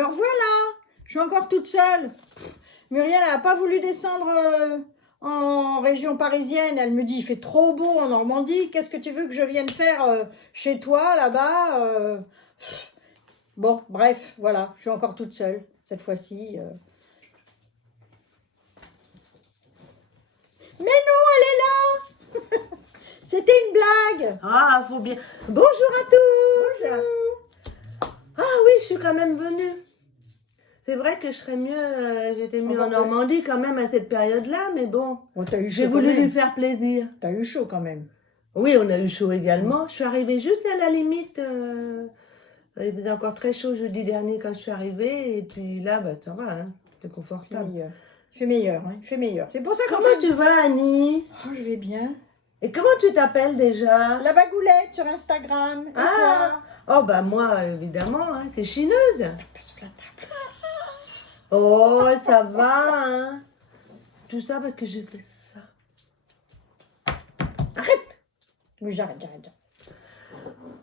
Me revoilà. Je suis encore toute seule. Muriel n'a pas voulu descendre en région parisienne. Elle me dit, il fait trop beau en Normandie. Qu'est-ce que tu veux que je vienne faire chez toi, là-bas Bon, bref, voilà. Je suis encore toute seule, cette fois-ci. Mais non, elle est là. C'était une blague. Ah, faut bien. Bonjour à tous. Bonjour. Ah oui, je suis quand même venue. C'est vrai que je serais mieux, j'étais mieux en Normandie quand même à cette période-là, mais bon, Bon, t'as eu j'ai chaud voulu quand même. lui faire plaisir. T'as eu chaud quand même. Oui, on a eu chaud également. Je suis arrivée juste à la limite. Il faisait encore très chaud jeudi dernier quand je suis arrivée, et puis là, bah ça va, hein, c'est Il confortable. fait meilleur, hein. Il fait meilleur. C'est pour ça qu'on Comment fait... tu vas, Annie? Oh, je vais bien. Et comment tu t'appelles déjà? La bagoulette sur Instagram. Et Ah, oh bah moi, évidemment, hein, c'est chineuse. toi Pas sur la table. Oh, ça va, hein. Tout ça parce que j'ai fait ça. Arrête! Oui, j'arrête.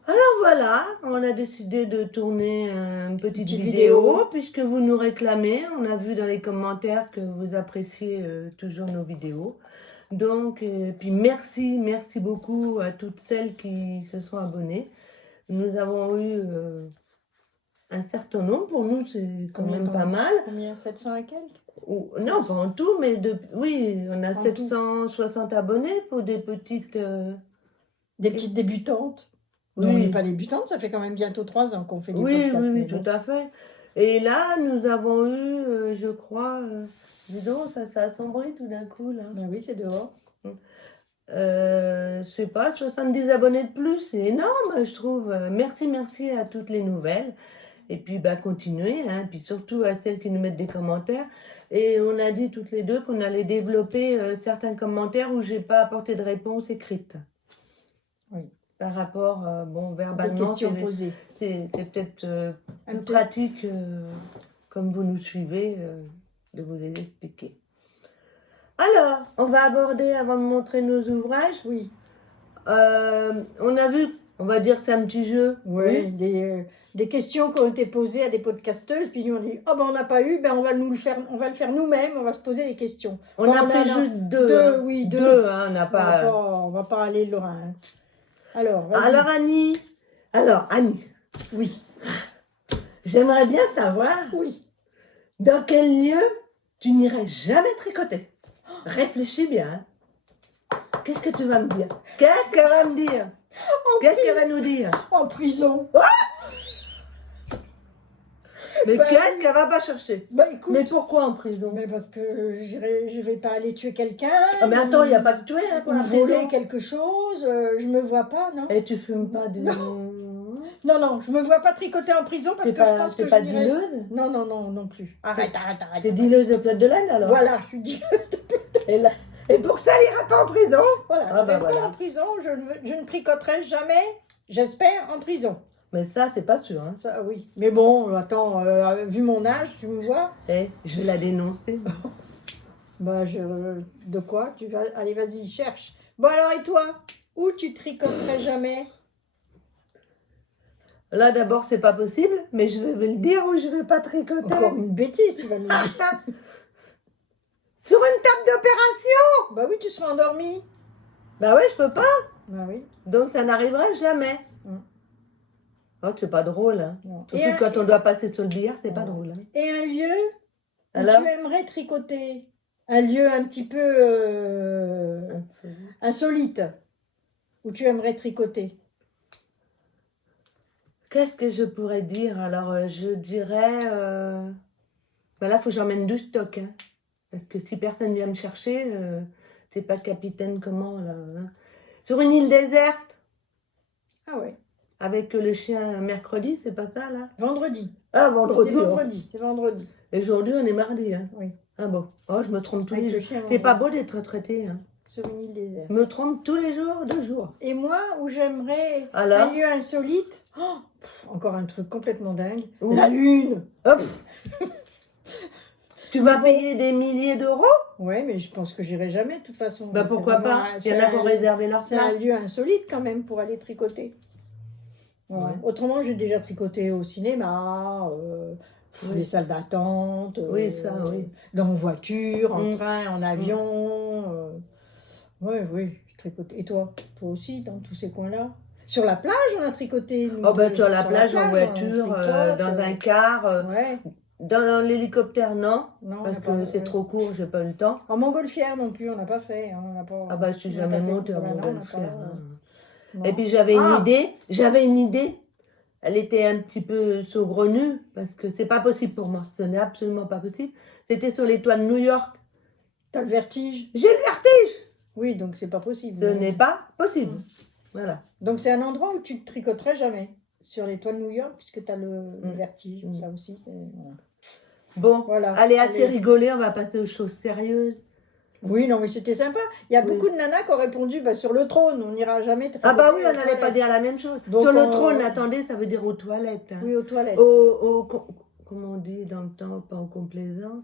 Alors voilà, on a décidé de tourner une petite vidéo puisque vous nous réclamez. On a vu dans les commentaires que vous appréciez toujours nos vidéos. Donc, puis merci beaucoup à toutes celles qui se sont abonnées. Nous avons eu un certain nombre, pour nous c'est quand même pas mal. Combien? 700 et quelques? Non, pas en tout, mais oui, on a En 760 abonnés pour des petites... Des petites débutantes. Oui. Non, on n'est pas débutantes, ça fait quand même bientôt 3 ans qu'on fait des Oui, podcasts. mais tout bon. à fait. Et là, nous avons eu, je crois... dis donc, ça assombrit tout d'un coup, là. Ben oui, c'est dehors. Je sais pas, 70 abonnés de plus, c'est énorme, je trouve. Merci à toutes les nouvelles. Et puis, bah, continuez, hein. Puis surtout à celles qui nous mettent des commentaires. Et on a dit toutes les deux qu'on allait développer certains commentaires où j'ai pas apporté de réponse écrite. Oui. Par rapport, bon, Des verbalement, questions posées. c'est peut-être plus peu. pratique, comme vous nous suivez, de vous les expliquer. Alors, on va aborder, avant de montrer nos ouvrages, Oui. on a vu, on va dire que c'est un petit jeu. Oui, des questions qui ont été posées à des podcasteuses, puis nous on dit, oh ben on n'a pas eu, ben on va le faire nous-mêmes, on va se poser les questions. On a pris juste deux. Hein. Oui, deux. Deux, hein, on n'a pas... On va pas aller loin. Hein. Alors, vas-y. Alors, Annie, Oui. j'aimerais bien savoir Oui. dans quel lieu tu n'irais jamais tricoter. Réfléchis bien. Hein. Qu'est-ce que tu vas me dire? Qu'est-ce qu'elle va me dire? Qu'est-ce qu'elle va nous dire? En prison. Mais Ben, qu'est-ce qu'elle va pas chercher? Bah écoute. Mais pourquoi en prison? Mais parce que je vais pas aller tuer quelqu'un. Ah, mais attends, il n'y a pas de tuer hein, pour ou la voler prison. quelque chose. Je me vois pas, non. Et tu fumes pas de... Non, je me vois pas tricoter en prison parce que je pense que T'es je pas n'irai... dileuse? Non plus. Arrête. T'es dileuse de pelote de laine alors? Voilà, je suis dileuse de pelote. Et pour ça, il ira pas en prison? Voilà, Ah, bah, même voilà. pas en prison, je ne tricoterai jamais, j'espère, en prison. Mais ça, c'est pas sûr. Hein. Ça, oui. Mais bon, attends, vu mon âge, tu me vois? Je vais la dénoncer. Bah, de quoi? Allez, vas-y, cherche. Bon, alors, et toi? Où tu tricoterais jamais? Là, d'abord, c'est pas possible, mais je vais le dire où je vais pas tricoter. Encore une bêtise, tu vas me dire. Sur une table d'opération. Bah oui, tu seras endormi. Bah oui, je peux pas. Bah oui. Donc, ça n'arrivera jamais. Mm. Oh, c'est pas drôle. Hein. Non. Surtout quand on doit passer sur le billard, c'est pas drôle. Hein. Et un lieu où Alors tu aimerais tricoter? Un lieu un petit peu insolite, où tu aimerais tricoter? Qu'est-ce que je pourrais dire? Alors, je dirais... Ben là, il faut que j'emmène du stock. Hein. Parce que si personne vient me chercher, t'es pas capitaine comment, là hein. Sur une île déserte, Ah ouais. avec le chien mercredi, c'est pas ça, là? Vendredi. Ah, vendredi. C'est vendredi. Et aujourd'hui, on est mardi. Hein. Oui. Ah bon. Oh, je me trompe tous Avec les le jours. chien C'est pas vendredi. beau d'être retraité. Hein. Sur une île déserte. Je me trompe tous les jours, 2 jours. Et moi, où j'aimerais Alors un lieu insolite, encore un truc complètement dingue, Où? la Lune. Hop. Tu vas payer des milliers d'euros? Ouais, mais je pense que j'irai jamais de toute façon. Bah C'est pourquoi vraiment pas? Il y en a qui ont réservé leur C'est un place. lieu insolite quand même pour aller tricoter. Voilà. Ouais. Autrement, j'ai déjà tricoté au cinéma, Les salles d'attente, Oui, ça, oui. dans voiture, en Mm. train, en avion. Oui, oui, je tricote. Et toi? Toi aussi, dans tous ces coins-là? Sur la plage, on a tricoté, nous Oh, bah, deux. sur la plage, en on voiture, tricote, dans un car. Ouais, Dans l'hélicoptère, non. non, on Parce n'a pas. que c'est Ouais. trop court, j'ai pas eu le temps. En montgolfière non plus, on n'a pas fait. Hein, on n'a pas, Ah bah, je suis on n'a jamais pas fait. montée en Voilà, non, on n'a montgolfière. pas, hein. non. Et puis j'avais une Ah, idée. Elle était un petit peu saugrenue, parce que c'est pas possible pour moi. Ce n'est absolument pas possible. C'était sur les toits de New York. t'as le vertige? J'ai le vertige. Oui, donc c'est pas possible. Ce n'est pas possible. Mm. Voilà. Donc c'est un endroit où tu ne tricoterais jamais. Sur les toits de New York, puisque tu as le vertige. Mm. Ça aussi, c'est. Voilà. Bon, Voilà. allez, assez rigolé, on va passer aux choses sérieuses. Oui, non, mais c'était sympa. Il y a Oui. beaucoup de nanas qui ont répondu bah, sur le trône, on n'ira jamais Ah bah oui, aux on n'allait pas toilettes. dire la même chose. Donc, Sur le trône, attendez, ça veut dire aux toilettes. Hein. Oui, aux toilettes. Comment on dit dans le temps, pas aux complaisances,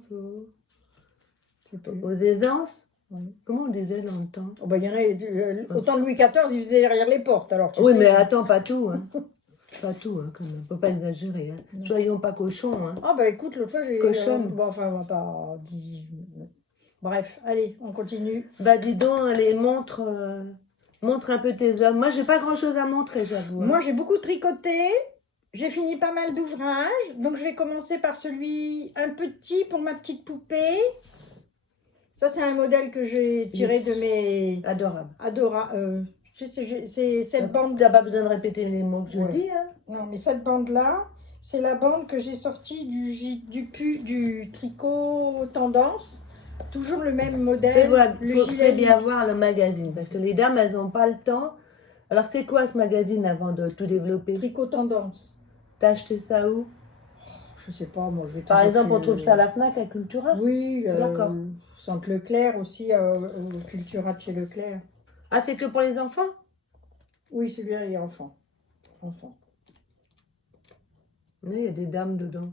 C'est plus. aux aisances. Oui. Comment on disait dans le temps? Oh, bah, il y en a, au temps de Louis XIV, ils faisaient derrière les portes. Alors, tu Oui, sais. mais attends, pas tout. Hein. Pas tout, hein, quand même. Faut pas exagérer. Hein. Non. Soyons pas cochons. Hein. Ah bah écoute, l'autre fois j'ai... Cochonne. bon, enfin, on va pas dire... Bref, allez, on continue. Bah dis donc, allez, montre un peu tes hommes. Moi, j'ai pas grand-chose à montrer, j'avoue. Hein. Moi, j'ai beaucoup tricoté. J'ai fini pas mal d'ouvrages. Donc, je vais commencer par celui un petit pour ma petite poupée. Ça, c'est un modèle que j'ai tiré de mes... Adorable. C'est cette bande... T'as pas besoin de répéter les mots que je Ouais. dis. Hein. Non, mais cette bande-là, c'est la bande que j'ai sortie du tricot tendance. Toujours le même modèle. Le Faut gilet bien voir le magazine, parce que les dames, elles n'ont pas le temps. Alors, c'est quoi ce magazine avant de tout développer? tricot tendance. T'as acheté ça où? Je sais pas, moi je vais Par toujours exemple, on chez- trouve ça à la FNAC, à Cultura? Oui, D'accord. Centre Leclerc aussi, Cultura de chez Leclerc. Ah, c'est que pour les enfants? Oui, celui-là, il est enfant. Enfant. Oui, il y a des dames dedans.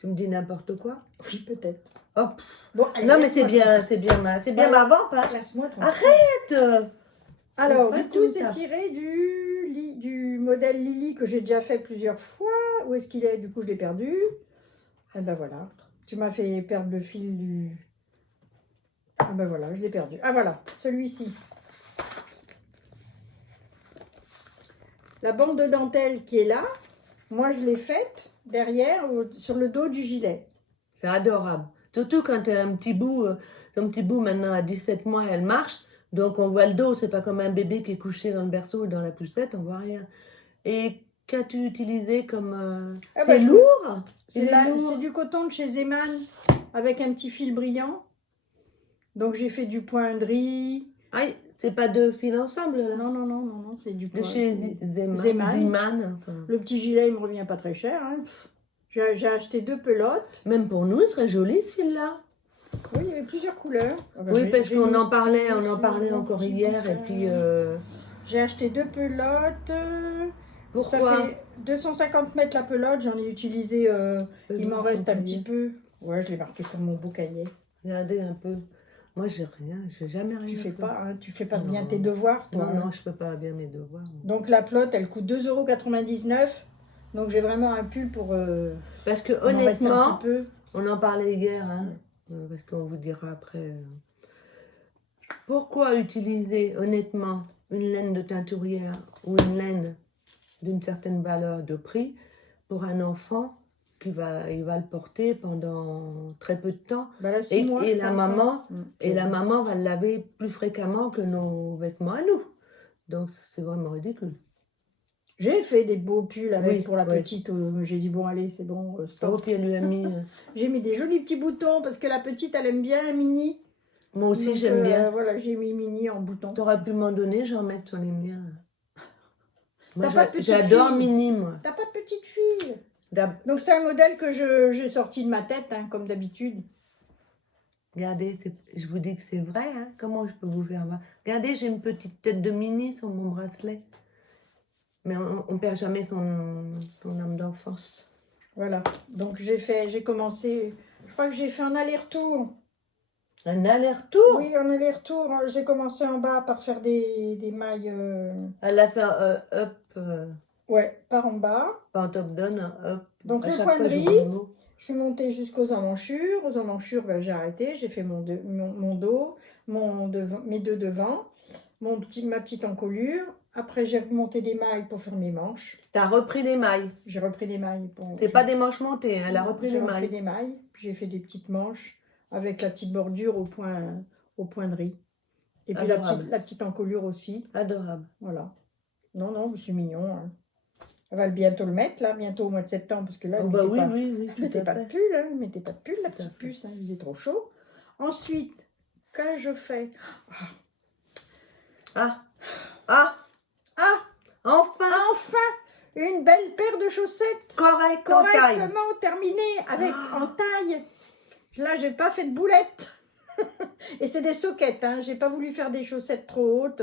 Tu me dis n'importe quoi? Oui, peut-être. Oh, Bon, allez, non, mais laisse-moi c'est bien Voilà. ma vampe. Hein. Laisse-moi tranquille. Arrête! Alors, Pas du tout coup, ça. c'est tiré du modèle Lily que j'ai déjà fait plusieurs fois. Où est-ce qu'il est? Du coup, je l'ai perdu. Et ben voilà. Tu m'as fait perdre le fil du... Ah ben voilà, je l'ai perdu. Ah voilà, celui-ci. La bande de dentelle qui est là, moi je l'ai faite derrière, sur le dos du gilet. C'est adorable. Surtout quand tu as un petit bout, ton petit bout maintenant à 17 mois, elle marche. Donc on voit le dos, c'est pas comme un bébé qui est couché dans le berceau ou dans la poussette, on voit rien. Et qu'as-tu utilisé comme... Ah c'est bah, lourd? C'est Il est lourd. c'est du coton de chez Zeman avec un petit fil brillant. Donc j'ai fait du poindris. Ah, c'est pas deux fils ensemble là? Non, non, non, non, non, c'est du De poindris. chez Zeman. Zeman, enfin. Le petit gilet, il me revient pas très cher. Hein. J'ai acheté 2 pelotes. Même pour nous, il serait joli ce fil-là. Oui, il y avait plusieurs couleurs. Ah bah, Oui, parce j'ai qu'on mis- en parlait mon encore petit hier. Et bouquin. puis, J'ai acheté 2 pelotes. pourquoi? Ça fait 250 mètres la pelote. J'en ai utilisé. Il m'en reste un petit peu. Ouais, je l'ai marqué sur mon beau cahier. Regardez un peu. Moi, j'ai rien. J'ai jamais rien. Tu fais fait. pas, hein, tu fais pas Non. bien tes devoirs, toi. Non, hein. non, je peux pas bien mes devoirs. Donc la pelote, elle coûte 2,99 €. Donc j'ai vraiment un pull pour. Parce que il m'en reste un honnêtement, petit peu. on en parlait hier, hein, parce qu'on vous dira après. Pourquoi utiliser honnêtement une laine de teinturière ou une laine d'une certaine valeur de prix pour un enfant il va le porter pendant très peu de temps Bah là, 6 mois, et je la pense, hein. maman Mm. et la maman va le laver plus fréquemment que nos vêtements à nous. Donc c'est vraiment ridicule. J'ai fait des beaux pulls avec Oui, pour la oui. petite. J'ai dit bon allez, c'est bon, Oh, stop. puis elle lui a mis. J'ai mis des jolis petits boutons parce que la petite, elle aime bien mini. Moi aussi Donc, j'aime bien. Voilà, j'ai mis mini en bouton. T'aurais pu m'en donner, j'en mettre sur les miens. Moi, T'as pas de petite j'adore fille. Mini, moi. T'as pas de petite fille. D'ab- Donc c'est un modèle que j'ai sorti de ma tête, hein, comme d'habitude. Regardez, je vous dis que c'est vrai, hein. Comment je peux vous faire voir? Regardez, j'ai une petite tête de Mini sur mon bracelet. Mais on perd jamais son âme d'enfance. Voilà. Donc j'ai commencé. Je crois que j'ai fait un aller-retour. Un aller-retour? Oui, un aller-retour. J'ai commencé en bas par faire des mailles. Elle a fait up, Ouais, par en bas. pas un top down, un up. Donc À le chaque fois, poindris. j'oublie le mot. Je suis montée jusqu'aux emmanchures. Aux emmanchures, ben, j'ai arrêté. J'ai fait mon dos, mes deux devants, ma petite encolure. Après, j'ai remonté des mailles pour faire mes manches. Tu as repris les mailles. J'ai repris des mailles. C'est pas des manches montées, elle a repris les J'ai repris mailles. des mailles. Puis j'ai fait des petites manches avec la petite bordure au point de riz. Et puis Adorable. la petite encolure aussi. Adorable. Voilà. Non, c'est mignon. Hein. Elle va bientôt le mettre, là, bientôt au mois de septembre, parce que là, Oh, bah oui, oui, elle mettait tout à pas de fait. pull, hein, elle mettait pas de pull, la petite puce, hein, il faisait trop chaud. Ensuite, quand je fais... Ah, enfin enfin, une belle paire de chaussettes correct en taille. correctement terminée, avec en taille. Là, j'ai pas fait de boulettes. Et c'est des soquettes, hein. J'ai pas voulu faire des chaussettes trop hautes.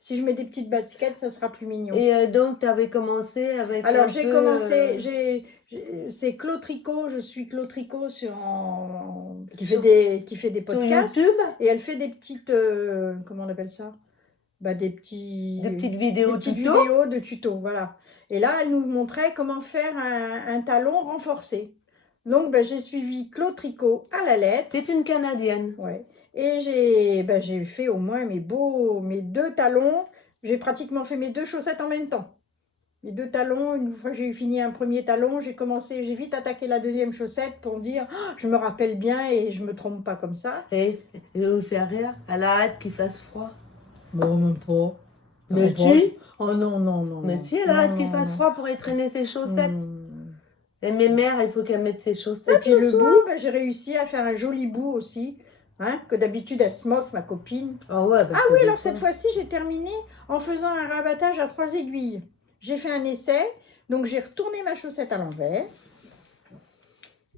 Si je mets des petites baskets, ça sera plus mignon. Et donc, tu avais commencé avec. Alors, j'ai commencé, c'est Claude Tricot, je suis Claude Tricot qui fait des podcasts. Sur YouTube. Et elle fait des petites, comment on appelle ça? Bah, des petites vidéos vidéos de tutos, voilà. Et là, elle nous montrait comment faire un talon renforcé. Donc, ben, j'ai suivi Claude Tricot à la lettre. C'est une Canadienne. Ouais. Et j'ai fait au moins mes deux talons. J'ai pratiquement fait mes deux chaussettes en même temps. Mes deux talons, une fois que j'ai fini un premier talon, j'ai vite attaqué la deuxième chaussette pour me dire, oh, je me rappelle bien et je me trompe pas comme ça. Et je vais vous faire rire, elle a hâte qu'il fasse froid. Bon, même pas. Mais si. Oh non. Mais si, elle a hâte qu'il fasse froid pour étraîner ses chaussettes. Et mes mères, il faut qu'elles mettent ses chaussettes. Et puis le bout, ben, j'ai réussi à faire un joli bout aussi. Hein, que d'habitude, elle se moque, ma copine. Ah ouais, ah oui, alors cette fois-ci, j'ai terminé en faisant un rabattage à 3 aiguilles. J'ai fait un essai, donc j'ai retourné ma chaussette à l'envers.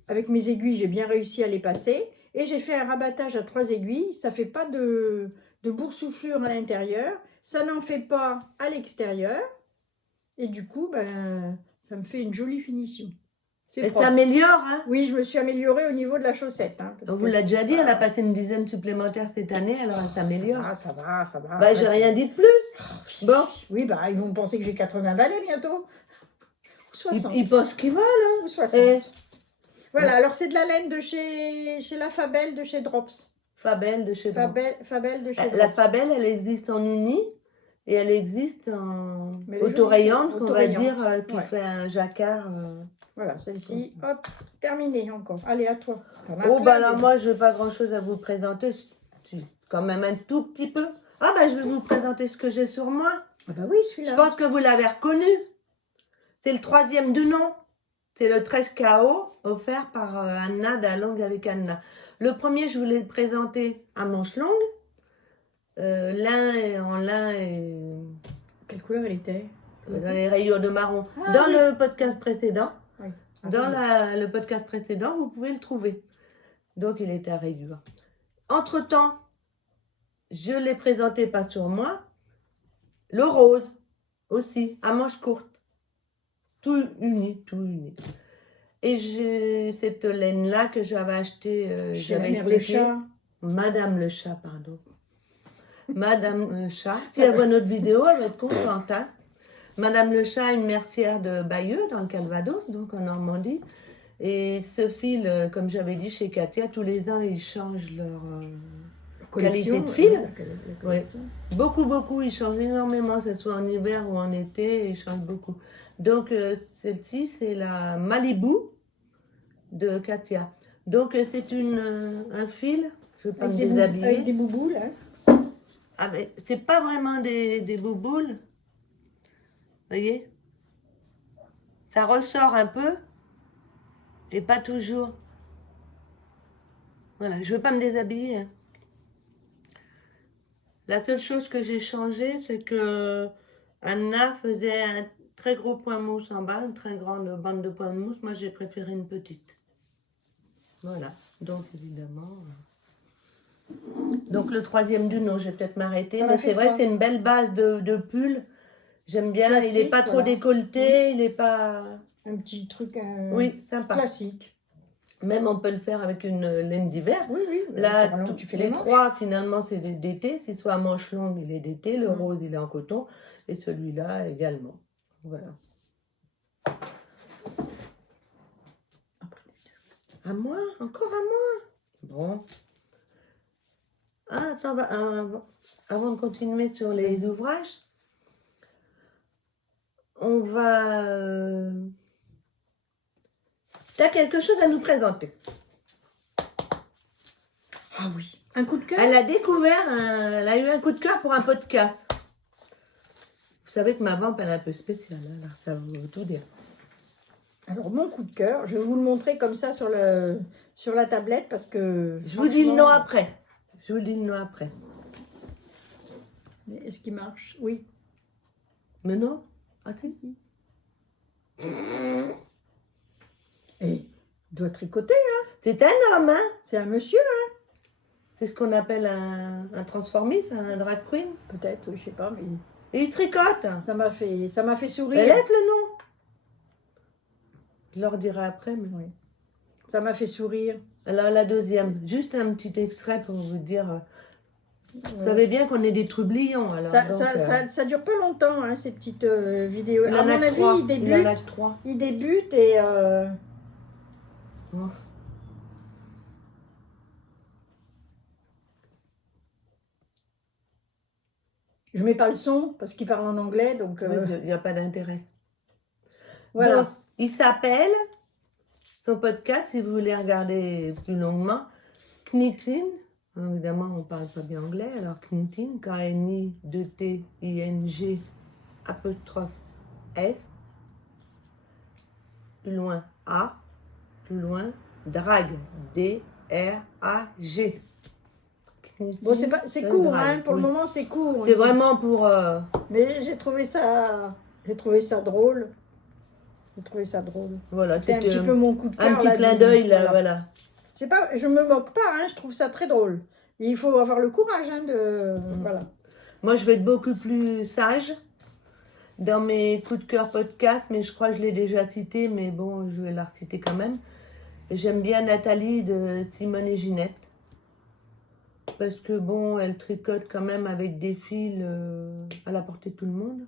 Avec mes aiguilles, j'ai bien réussi à les passer. Et j'ai fait un rabattage à 3 aiguilles. Ça ne fait pas de boursouflure à l'intérieur. Ça n'en fait pas à l'extérieur. Et du coup, ben, ça me fait une jolie finition. Elle s'améliore, hein? Oui, je me suis améliorée au niveau de la chaussette. Hein, on vous l'a déjà dit, elle a passé une dizaine supplémentaire cette année, alors elle s'améliore. Ça va. Bah, j'ai rien dit de plus. Bon. Oui, bah, ils vont penser que j'ai 80 balais bientôt. Ou 60. Ils pensent qu'ils veulent, hein? Ou 60. Voilà, alors c'est de la laine de chez La Fabelle, de chez Drops. Fabelle de chez Drops. Fabelle de chez Drops. La Fabelle, elle existe en uni et elle existe en autorayante, qu'on va dire, qui fait un jacquard. Voilà, celle-ci, hop, terminée encore. Allez, à toi. Oh, bah là, moi, je n'ai pas grand-chose à vous présenter. Quand même un tout petit peu. Ah, bah, je vais vous présenter ce que j'ai sur moi. Ah, bah oui, celui-là. Je pense que vous l'avez reconnu. C'est le 3e du nom. C'est le 13 KO, offert par Anna d'Alangue avec Anna. Le premier, je vous l'ai présenté à manche longue. Lin en lin et... Quelle couleur elle était? Dans les rayures de marron. Dans le podcast précédent. Oui. Dans le podcast précédent, vous pouvez le trouver. Donc, il était à rayures. Entre-temps, je l'ai présenté pas sur moi. Le rose, aussi, à manches courtes. Tout uni. Et j'ai cette laine-là que j'avais achetée. Chez la mère le chat. Madame le chat, pardon. Madame le chat. Si elle voit notre vidéo, elle va être contente. Hein. Madame le chat, une mercière de Bayeux, dans le Calvados, donc en Normandie. Et ce fil, comme j'avais dit chez Katia, tous les ans, ils changent leur qualité de fil. Ouais. Beaucoup, ils changent énormément, que ce soit en hiver ou en été, ils changent beaucoup. Donc, celle-ci, c'est la Malibu de Katia. Donc, c'est un fil, je ne vais pas me déshabiller. Avec des bouboules, hein. Ah, mais c'est pas vraiment des bouboules. Vous voyez? Ça ressort un peu, et pas toujours. Voilà, je ne veux pas me déshabiller. Hein. La seule chose que j'ai changé, c'est que Anna faisait un très gros point mousse en bas, une très grande bande de point de mousse. Moi, j'ai préféré une petite. Voilà, donc évidemment... Donc le 3e du nom, je vais peut-être m'arrêter, mais c'est vrai que c'est une belle base de pull. J'aime bien, classique, il n'est pas trop décolleté, il n'est pas... Un petit truc oui, sympa. Classique. Même on peut le faire avec une laine d'hiver. Oui. Là, tu fais les trois, finalement, c'est d'été. C'est soit à manche longue, il est d'été. Le rose, il est en coton. Et celui-là également. Voilà. À moi? Encore à moi? Bon. Ah, attends, avant de continuer sur les Vas-y. ouvrages, on va... T'as quelque chose à nous présenter. Ah oui. Un coup de cœur? Elle a découvert, elle a eu un coup de cœur pour un podcast. Vous savez que ma vampe, elle est un peu spéciale, hein, alors ça veut tout dire. Alors, mon coup de cœur, je vais vous le montrer comme ça sur la tablette parce que... Je vous dis le nom franchement, après. Je vous dis le nom après. mais est-ce qu'il marche? Oui. Mais non? Ah, si. Si. Et il doit tricoter, hein? C'est un homme, hein? C'est un monsieur, hein? C'est ce qu'on appelle un transformiste, un drag queen. Peut-être, oui, je sais pas, mais Et il tricote. ça m'a fait sourire. Elle est le nom. Je leur dirai après, mais... Oui. Ça m'a fait sourire. Alors la deuxième, juste un petit extrait pour vous dire... Vous savez bien qu'on est des trublions, alors. Ça dure pas longtemps, hein, ces petites vidéos. Il À en mon a avis, trois. il Il en a que 3. débute et... Oh. Je mets pas le son parce qu'il parle en anglais, donc Il n'y a pas d'intérêt. voilà. Donc, il s'appelle, son podcast, si vous voulez regarder plus longuement, Knitting. Évidemment, on ne parle pas bien anglais, alors Knitting, K-N-I-2-T-I-N-G, apostrophe S, plus loin A, plus loin Drag, D-R-A-G. Bon, c'est court, drag, hein, pour le oui. moment c'est court. C'est vraiment pour... Mais j'ai trouvé ça drôle. J'ai trouvé ça drôle. voilà, C'était un petit peu mon coup de cœur. un petit là, clin d'œil, là, voilà. C'est pas, je me moque pas, hein, je trouve ça très drôle. Et il faut avoir le courage, hein, de... Voilà. Moi, je vais être beaucoup plus sage dans mes coups de cœur podcast, mais je crois que je l'ai déjà cité, mais bon, je vais la reciter quand même. J'aime bien Nathalie de Simone et Ginette. Parce que bon, elle tricote quand même avec des fils à la portée de tout le monde.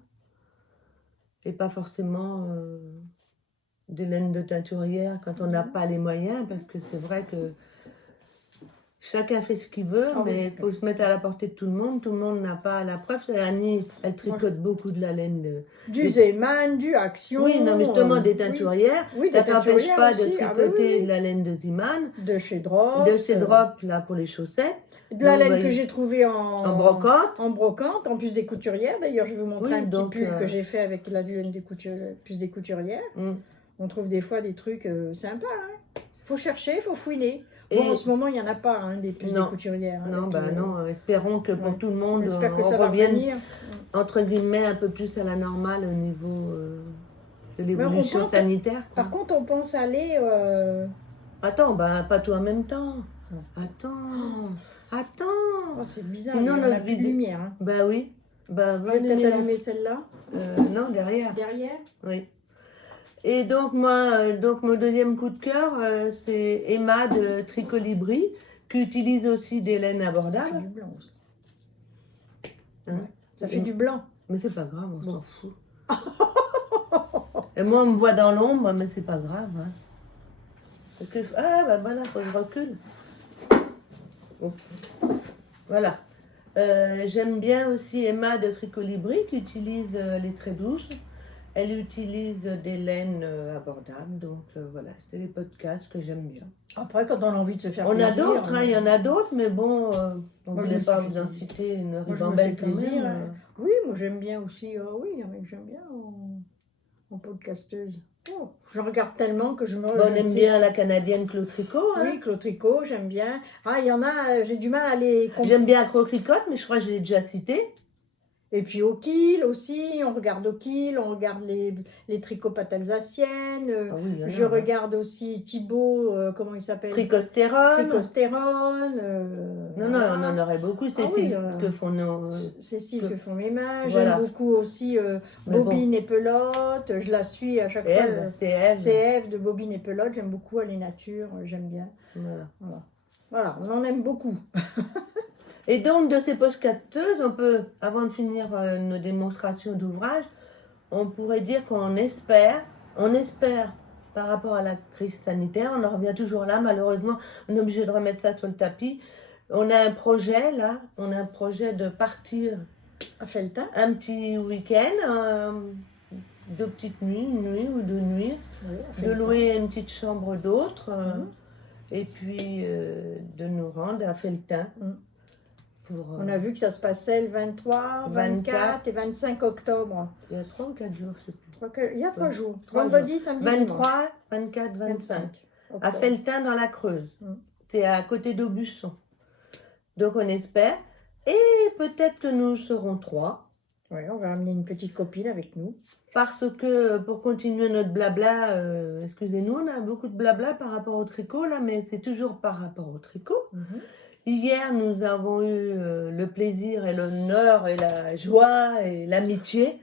Et pas forcément des laines de teinturière quand on n'a pas les moyens, parce que c'est vrai que chacun fait ce qu'il veut, Ah mais oui. il faut se mettre à la portée de tout le monde. Tout le monde n'a pas la preuve. Annie, elle tricote beaucoup de la laine de... Du Zeman, du Action. Oui, non, mais justement des teinturières. Oui, Ça des t'empêche teinturières pas aussi. de Ah, tricoter oui. de la laine de Ziman, De chez Drop. de ces drops là pour les chaussettes. De la Donc, laine voyez, que j'ai trouvée en brocante. En brocante, en plus des couturières. D'ailleurs, je vais vous montrer Oui, un petit donc, pull que j'ai fait avec la laine des plus des couturières. Mm. On trouve des fois des trucs sympas. Hein. Faut chercher, faut fouiner. Et- Bon, en ce moment, il n'y en a pas, hein, des puces Non. des couturières. hein, Non, avec, bah non, espérons que pour ouais. tout le monde, J'espère que on ça va revienne, revenir. entre guillemets, un peu plus à la normale au niveau de l'évolution pense- sanitaire. quoi. Par contre, on pense aller... Attends, bah pas tout en même temps. Non. Attends. Oh, c'est bizarre, Sinon, il y a notre plus de vidéo- lumière. Hein. Bah oui. Bah, Je va vais peut-être allumer la- allumer celle-là, non, derrière. derrière. Oui. Et donc, moi, mon deuxième coup de cœur, c'est Emma de Tricolibri, qui utilise aussi des laines Ça fait abordables. du blanc aussi. Hein. Ça fait du blanc. Mais c'est pas grave, on Bon. s'en fout. Et moi, on me voit dans l'ombre, mais c'est pas grave. Hein. Parce que, ah, bah voilà, faut que je recule. Bon. Voilà. J'aime bien aussi Emma de Tricolibri, qui utilise les très douces. Elle utilise des laines abordables, donc voilà, c'était les podcasts que j'aime bien. Après, quand on a envie de se faire On plaisir... a d'autres, hein, il y en a d'autres, mais bon, on ne Moi, je voulait me pas suis- vous en citer une Moi, je me fais ribambelle quand plaisir. même. Hein. Oui, moi j'aime bien aussi. Oui, il y en a que j'aime bien en podcasteuse. Oh, je regarde tellement que je me... Bon, je on aime sais- bien la canadienne Claude Tricot. Hein. Oui, Claude Tricot, j'aime bien. Ah, il y en a, j'ai du mal à les... J'aime bien Crocricotte, mais je crois que je l'ai déjà cité. Et puis au Kiel aussi, on regarde au Kiel, on regarde les tricopates alsaciennes. Ah oui, il y en a, Je hein. regarde aussi Thibaut, comment il s'appelle? Tricostérone. Tricostérone. Non, non, on en aurait beaucoup. Ah Cécile, oui, que font nos... Cécile que- que font mes mains. Voilà. J'aime beaucoup aussi Mais Bobine et Pelote. Je la suis à chaque fois. Ève, c'est Ève. C'est Ève de Bobine et Pelote. J'aime beaucoup Elle est nature. J'aime bien. Voilà. Voilà, on en aime beaucoup. Et donc, de ces podcasteuses, on peut, avant de finir nos démonstrations d'ouvrages, on pourrait dire qu'on espère, par rapport à la crise sanitaire, on en revient toujours là, malheureusement, on est obligé de remettre ça sur le tapis. On a un projet là, on a un projet de partir À Felletin. un petit week-end, 2 petites nuits, une nuit ou 2 nuits, Oui, à de Felletin. louer une petite chambre d'autre, Mhm. et puis de nous rendre à Felletin. Mhm. Pour, On a vu que ça se passait le 23, 24 et 25 octobre. il y a 3 ou 4 jours, je sais plus. Il y a 3 Ouais. jours. 3 Vendredi, samedi, dimanche. 23, 24, 25. À octobre. Felletin dans la Creuse. Mm. C'est à côté d'Aubusson. Donc on espère. Et peut-être que nous serons 3. Oui, on va amener une petite copine avec nous. Parce que pour continuer notre blabla, excusez-nous, on a beaucoup de blabla par rapport au tricot là, mais c'est toujours par rapport au tricot. Mhm. Hier, nous avons eu le plaisir et l'honneur et la joie et l'amitié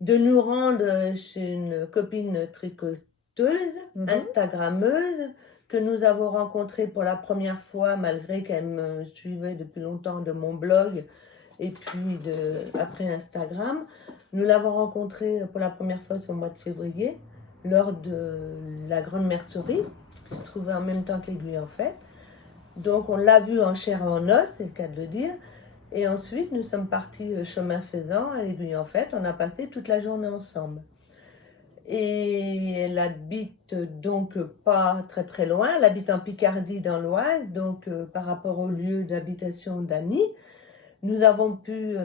de nous rendre chez une copine tricoteuse, Mhm. instagrammeuse, que nous avons rencontrée pour la première fois, malgré qu'elle me suivait depuis longtemps de mon blog et puis après Instagram. Nous l'avons rencontrée pour la première fois au mois de février, lors de la Grande Mercerie, qui se trouvait en même temps que l'Aiguille en Fête. Donc on l'a vue en chair et en os, c'est le cas de le dire. Et ensuite, nous sommes partis chemin faisant à l'Aiguille en Fête. On a passé toute la journée ensemble. Et elle habite donc pas très très loin. Elle habite en Picardie dans l'Oise. Donc par rapport au lieu d'habitation d'Annie, nous avons pu,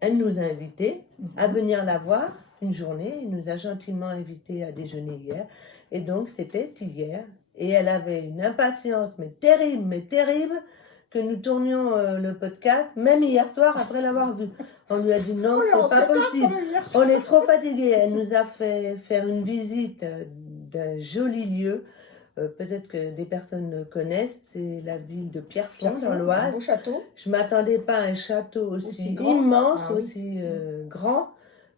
elle nous a invités à venir la voir une journée. Elle nous a gentiment invités à déjeuner hier. Et donc c'était hier. Et elle avait une impatience, mais terrible, que nous tournions le podcast, même hier soir après l'avoir vu. On lui a dit non, c'est pas possible. On est trop fatigués. Elle nous a fait faire une visite d'un joli lieu. Peut-être que des personnes connaissent, c'est la ville de Pierrefonds dans Un l'Oise. beau château. Je ne m'attendais pas à un château aussi grand. immense, Ah oui. aussi grand.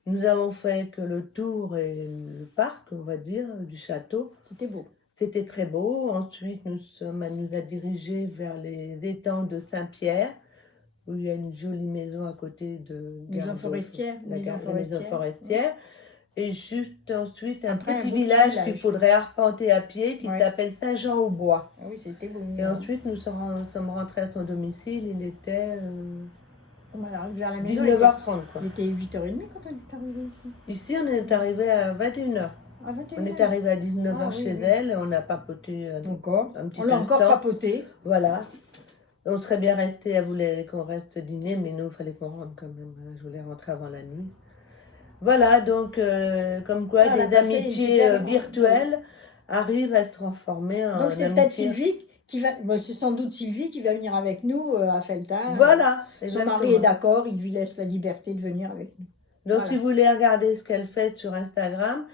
Nous avons fait que le tour et le parc, on va dire, du château. C'était beau. C'était très beau. Ensuite, elle nous a dirigés vers les étangs de Saint-Pierre, où il y a une jolie maison à côté de Maison forestière. la maison forestière. Et juste ensuite, un Après, petit beau village qu'il faudrait arpenter à pied, qui Ouais. s'appelle Saint-Jean-au-Bois. Ah oui, c'était beau. Et ensuite, nous sommes rentrés à son domicile. Il était On est arrivé à la maison. 19h30. Quoi. Il était 8h30 quand on est arrivé ici. Ici, on est arrivé à 21h. À 21h. On est arrivé à 19h Ah, oui, chez oui. elle. On a papoté Encore. un petit On l'a encore instant. papoté. Voilà. On serait bien resté, elle voulait qu'on reste dîner, mais nous, il fallait qu'on rentre quand même. Voilà, je voulais rentrer avant la nuit. Voilà, donc, comme quoi, Ah, des amitiés virtuelles arrivent à se transformer en Donc c'est amitiés. peut-être Sylvie qui va. Bon, c'est sans doute Sylvie qui va venir avec nous à Felletin. Voilà, Son exactement. mari est d'accord, il lui laisse la liberté de venir avec nous. Donc, Voilà. si vous voulez regarder ce qu'elle fait sur Instagram,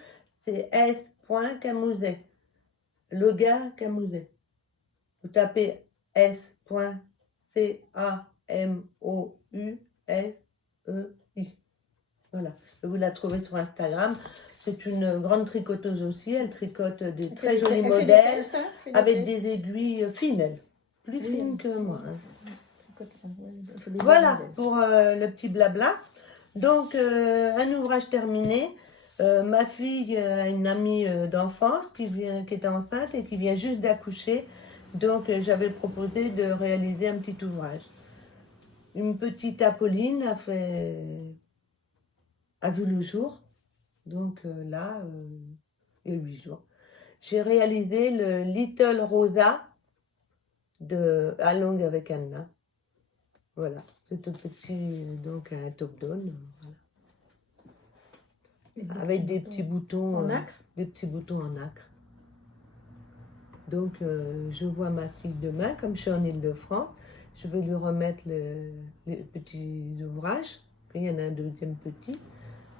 c'est s.camouzet. Loga Camouzet. Vous tapez s.camousei. Voilà. Vous la trouvez sur Instagram. C'est une grande tricoteuse aussi. Elle tricote des très jolis modèles avec des aiguilles fines, elle. Plus fines que moi. Hein. Voilà pour le petit blabla. Donc, un ouvrage terminé. Ma fille a une amie d'enfance qui est enceinte et qui vient juste d'accoucher. Donc, j'avais proposé de réaliser un petit ouvrage. Une petite Apolline a vu le jour. Donc là, il y a 8 jours. J'ai réalisé le Little Rosa de Along avec Anna. Voilà, c'est tout petit, donc un top down. Voilà. Avec des petits boutons en acre. Des petits boutons en acre. Donc je vois ma fille demain, comme je suis en Île-de-France. Je vais lui remettre les petits ouvrages. Puis il y en a un deuxième petit.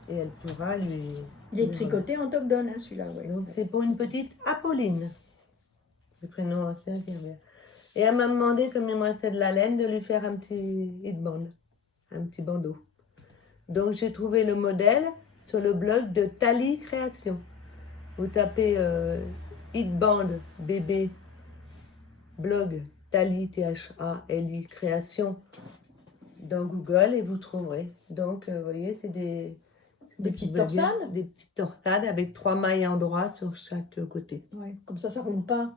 Et elle pourra lui... Il est tricoté en top down, hein, celui-là. Ouais. Donc c'est pour une petite Apolline. Le prénom ancien qui revient. Et elle m'a demandé, comme il me restait de la laine, de lui faire un petit headband. Un petit bandeau. Donc j'ai trouvé le modèle sur le blog de Tali Création. Vous tapez headband bébé blog Tali T-H-A-L-I Création dans Google et vous trouverez. Donc vous voyez, c'est Des petites torsades? Des petites torsades avec 3 mailles en droit sur chaque côté. Ouais, comme ça roule pas.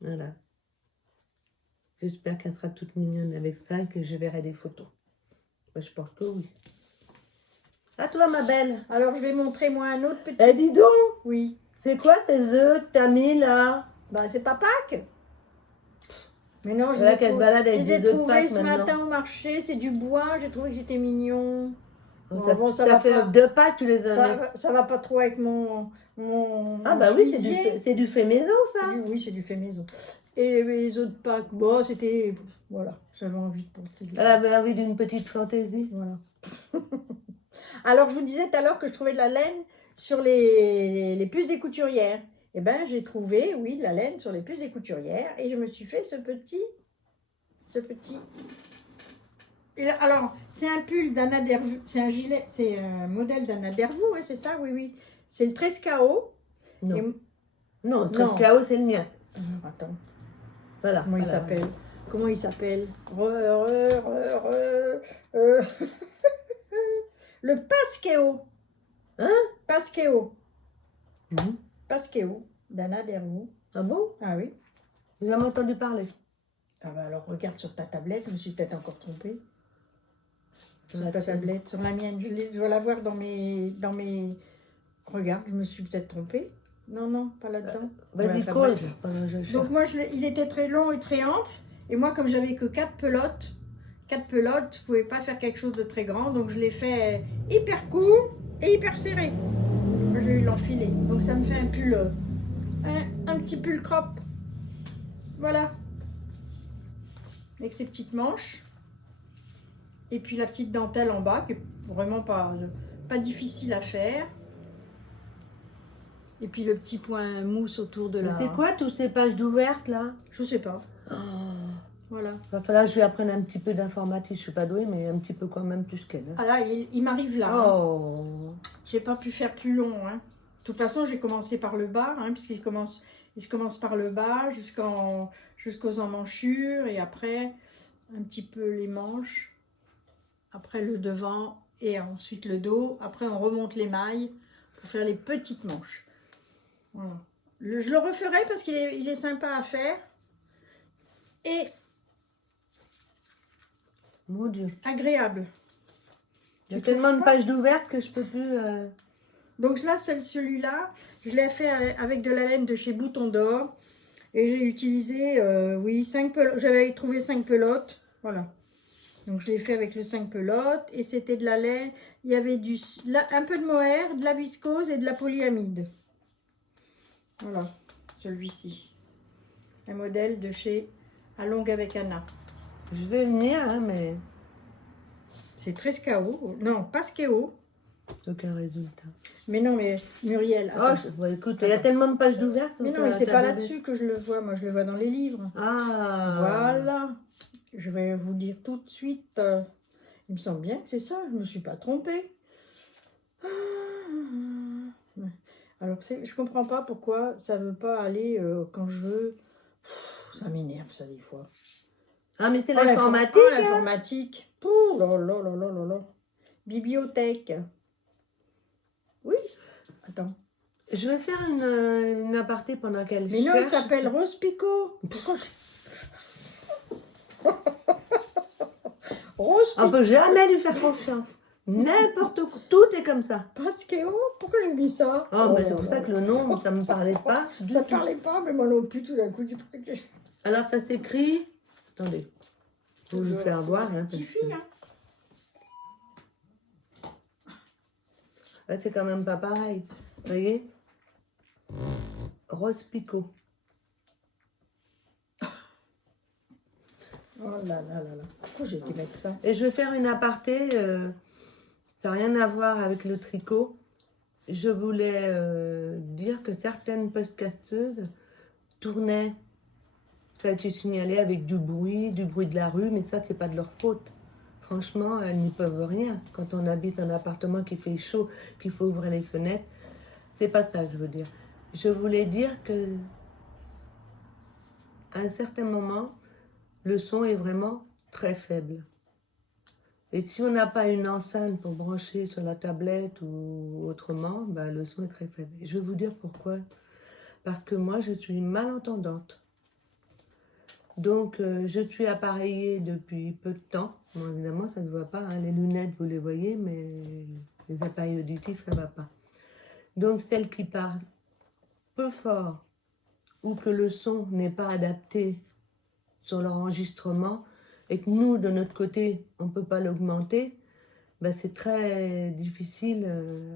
Voilà. J'espère qu'elle sera toute mignonne avec ça et que je verrai des photos. Moi, je pense que oui. À toi, ma belle. Alors, je vais montrer moi un autre petit... Eh, dis donc, Oui. c'est quoi ces œufs que t'as mis là? Bah, c'est pas Pâques. Mais non, je Voilà les ai, qu'elle trou- balade je avec les ai des œufs de trouvés Pâques ce maintenant. matin au marché. C'est du bois. J'ai trouvé que c'était mignon. Oh, Bon, ça va fait pas. 2 Pâques, tu les as mis. Ça va pas trop avec mon Ah bah oui, chemisier. c'est du fait maison, ça. Oui, c'est du fait maison. Et les autres Pâques, bon, c'était... Voilà, j'avais envie de porter. Elle avait envie d'une petite fantaisie. Voilà. Alors, je vous disais tout à l'heure que je trouvais de la laine sur les puces des couturières. Eh bien, j'ai trouvé, oui, de la laine sur les puces des couturières. Et je me suis fait ce petit... Et là, alors, c'est un pull d'Anna Dervaux. C'est un gilet, c'est un modèle d'Anna Dervaux, hein, c'est ça? Oui, oui. C'est le 13KO. Non, Et... non, Non. 13 KO, c'est le mien. Attends. Voilà. Comment il voilà. s'appelle? Comment il s'appelle? Le Pasqueo. Hein? Pasqueo. Mhm. Pasqueo. d'Anna Dervaux. Ah bon? Ah oui. J'ai jamais entendu parler. Ah bah alors regarde sur ta tablette, je me suis peut-être encore trompée. Sur ta tablette, sur la mienne, je dois la voir dans mes... Regarde, je me suis peut-être trompée. Non, non, pas là-dedans. Vas-y, Ouais, enfin, cause. bref. pendant que je cherche. Donc moi, il était très long et très ample. Et moi, comme j'avais que 4 pelotes, je ne pouvais pas faire quelque chose de très grand. Donc je l'ai fait hyper court et hyper serré. Moi, je vais l'enfiler. Donc ça me fait un pull, un petit pull crop. Voilà. Avec ses petites manches. Et puis la petite dentelle en bas, qui est vraiment pas difficile à faire. Et puis le petit point mousse autour de la... C'est quoi tous ces pages d'ouvertes là? Je sais pas. Oh. Voilà. Va falloir que je lui apprenne un petit peu d'informatique. Je suis pas douée, mais un petit peu quand même plus qu'elle. Hein. Ah là, il m'arrive là. Hein. Oh. J'ai pas pu faire plus long. Hein. De toute façon, j'ai commencé par le bas, hein, puisqu'il se commence par le bas jusqu'aux emmanchures, et après un petit peu les manches, après le devant et ensuite le dos. Après, on remonte les mailles pour faire les petites manches. Voilà. Je le referai parce qu'il est sympa à faire et Mon Dieu. agréable. Il y a Tu tellement trouves de pas? pages d'ouvertes que je peux plus... Donc là, celui-là, je l'ai fait avec de la laine de chez Bouton d'Or. Et j'ai utilisé, oui, 5 pelotes. J'avais trouvé 5 pelotes. Voilà. Donc je l'ai fait avec le 5 pelotes. Et c'était de la laine. Il y avait un peu de mohair, de la viscose et de la polyamide. Voilà, celui-ci. Un modèle de chez À Longue avec Anna. Je vais venir, hein, mais C'est 13KO. Non, pas SKO. aucun résultat. Mais non, mais Muriel. Oh, Attends. bon, écoute, il y a tellement de pages d'ouvertes. Mais non, mais c'est pas là-dessus que je le vois. Moi, je le vois dans les livres. Ah. Voilà. Je vais vous dire tout de suite. Il me semble bien que c'est ça. Je ne me suis pas trompée. Alors, je comprends pas pourquoi ça veut pas aller quand je veux. Ça m'énerve, ça, des fois. Ah, mais c'est Oh, l'informatique. Oh, hein. l'informatique. Oh là là là là là là. Bibliothèque. Oui. Attends. Je vais faire une aparté pendant qu'elle Mais non, il cherche. s'appelle Rose Picot. Pourquoi Rose On Picot. peut jamais lui faire confiance. N'importe quoi. Tout est comme ça. Pasqueo. Pourquoi j'ai mis ça? Oh, mais là c'est pour là ça là. que le nom, ça me parlait pas. du Ça ne tout. parlait pas, mais moi non plus, tout d'un coup, du coup, Alors, ça s'écrit... Attendez. Je vais vous faire voir. Hein, parce Tiffy, que... hein. Là, c'est quand même pas pareil. Vous voyez? Rose Picot. Oh là là là là. Pourquoi j'ai été mettre ça? Et je vais faire une aparté. Ça n'a rien à voir avec le tricot. Je voulais dire que certaines podcasteuses tournaient. Ça a été signalé avec du bruit de la rue, mais ça, c'est pas de leur faute. Franchement, elles n'y peuvent rien. Quand on habite un appartement qui fait chaud, qu'il faut ouvrir les fenêtres, c'est pas ça que je veux dire. Je voulais dire que à un certain moment, le son est vraiment très faible. Et si on n'a pas une enceinte pour brancher sur la tablette ou autrement, bah, le son est très faible. Et je vais vous dire pourquoi. Parce que moi, je suis malentendante. Donc, je suis appareillée depuis peu de temps. Bon, évidemment, ça ne se voit pas. Hein. Les lunettes, vous les voyez, mais les appareils auditifs, ça ne va pas. Donc, celles qui parlent peu fort ou que le son n'est pas adapté sur l'enregistrement et que nous, de notre côté, on ne peut pas l'augmenter, ben, c'est très difficile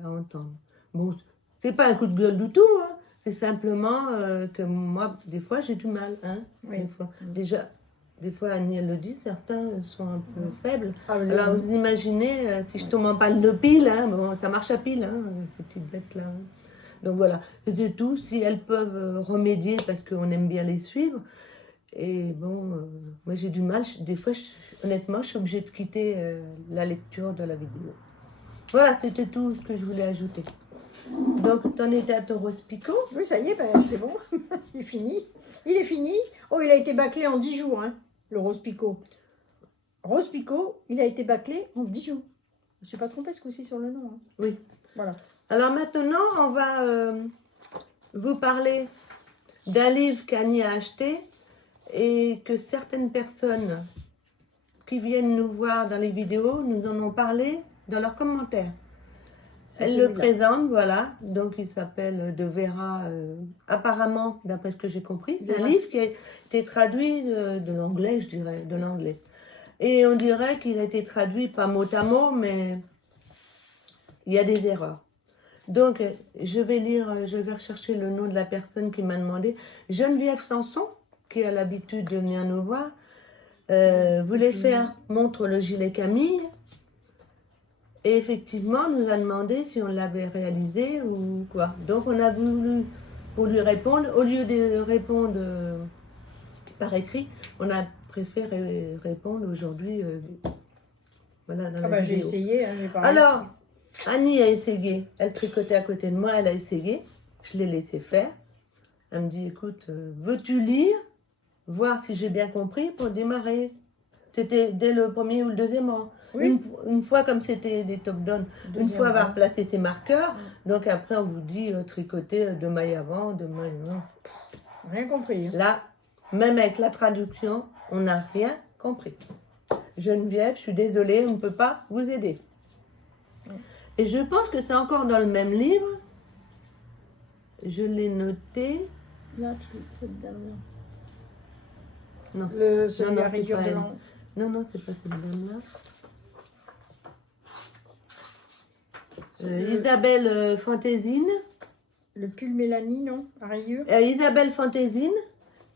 à entendre. Bon, c'est pas un coup de gueule du tout, hein. C'est simplement que moi, des fois, j'ai du mal. Hein, Oui. des fois. Déjà, des fois, Annie, elle le dit, certains sont un peu faibles. Ah, Alors, vous imaginez, si je tombe en panne de pile, hein, bon, ça marche à pile, hein, ces petites bêtes-là. Hein. Donc voilà, c'est tout. Si elles peuvent remédier parce qu'on aime bien les suivre. Et bon, moi j'ai du mal. Des fois, honnêtement, je suis obligée de quitter la lecture de la vidéo. Voilà, c'était tout ce que je voulais ajouter. Donc, t'en étais à ton Rospico? Oui, ça y est, ben, c'est bon. Il est fini. Il est fini. Oh, il a été bâclé en 10 jours, hein, le Rospico. Rospico, il a été bâclé en 10 jours. Je ne suis pas trompée ce coup-ci sur le nom. Hein. Oui. Voilà. Alors maintenant, on va vous parler d'un livre qu'Annie a acheté et que certaines personnes qui viennent nous voir dans les vidéos nous en ont parlé dans leurs commentaires. Elle le présente, voilà. Donc il s'appelle De Vera, apparemment, d'après ce que j'ai compris. C'est un livre qui a été traduit de l'anglais, je dirais, de l'anglais. Et on dirait qu'il a été traduit pas mot à mot, mais il y a des erreurs. Donc, je vais rechercher le nom de la personne qui m'a demandé. Geneviève Sanson, qui a l'habitude de venir nous voir, voulait faire Montre le gilet Camille. Et effectivement, nous a demandé si on l'avait réalisé ou quoi. Donc, on a voulu, pour lui répondre, au lieu de répondre par écrit, on a préféré répondre aujourd'hui. Voilà, dans la vidéo. J'ai essayé. Hein, alors, Annie a essayé. Elle tricotait à côté de moi, elle a essayé. Je l'ai laissé faire. Elle me dit, écoute, veux-tu lire, voir si j'ai bien compris pour démarrer? C'était dès le premier ou le deuxième rang. Oui. Une fois, comme c'était des top-down, une fois avoir placé ses marqueurs. Donc après, on vous dit tricoter 2 mailles avant, 2 mailles avant. Rien compris. Hein. Là, même avec la traduction, on n'a rien compris. Geneviève, je suis désolée, on ne peut pas vous aider. Et je pense que c'est encore dans le même livre. Je l'ai noté. Là, cette dame-là. Non. Celui non, à rayures de l'an. Non, c'est pas cette dame-là. Isabelle Fantaisine. Le pull Mélanie, non? À rayures. Isabelle Fantaisine.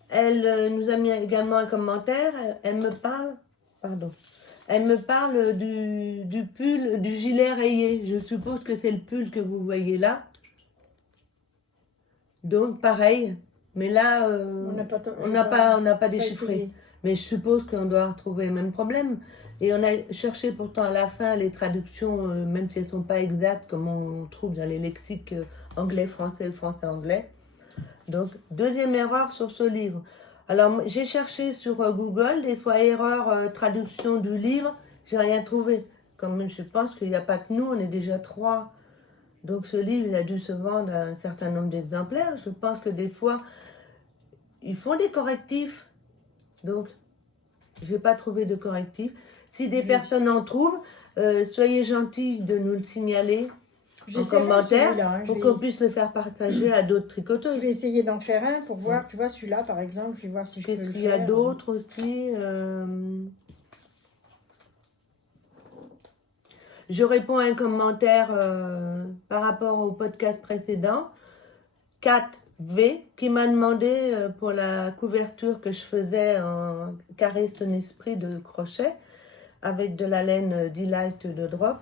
Elle nous a mis également un commentaire. Elle me parle. Pardon. Elle me parle du pull, du gilet rayé. Je suppose que c'est le pull que vous voyez là. Donc, pareil. Mais là, on n'a pas déchiffré. Mais je suppose qu'on doit retrouver le même problème. Et on a cherché pourtant à la fin les traductions, même si elles ne sont pas exactes, comme on trouve dans les lexiques anglais-français, français-anglais. Donc, deuxième erreur sur ce livre. Alors, j'ai cherché sur Google, des fois erreur traduction du livre, j'ai rien trouvé. Comme je pense qu'il n'y a pas que nous, on est déjà 3. Donc, ce livre, il a dû se vendre à un certain nombre d'exemplaires. Je pense que des fois, ils font des correctifs. Donc, je n'ai pas trouvé de correctifs. Si des personnes en trouvent, soyez gentils de nous le signaler en commentaire pour qu'on puisse le faire partager à d'autres tricoteuses. Je vais essayer d'en faire un pour voir, tu vois, celui-là par exemple, je vais voir si je peux le faire. Qu'est-ce qu'il y a d'autres aussi Je réponds à un commentaire par rapport au podcast précédent. 4V qui m'a demandé pour la couverture que je faisais en carré son esprit de crochet avec de la laine Delight de Drop.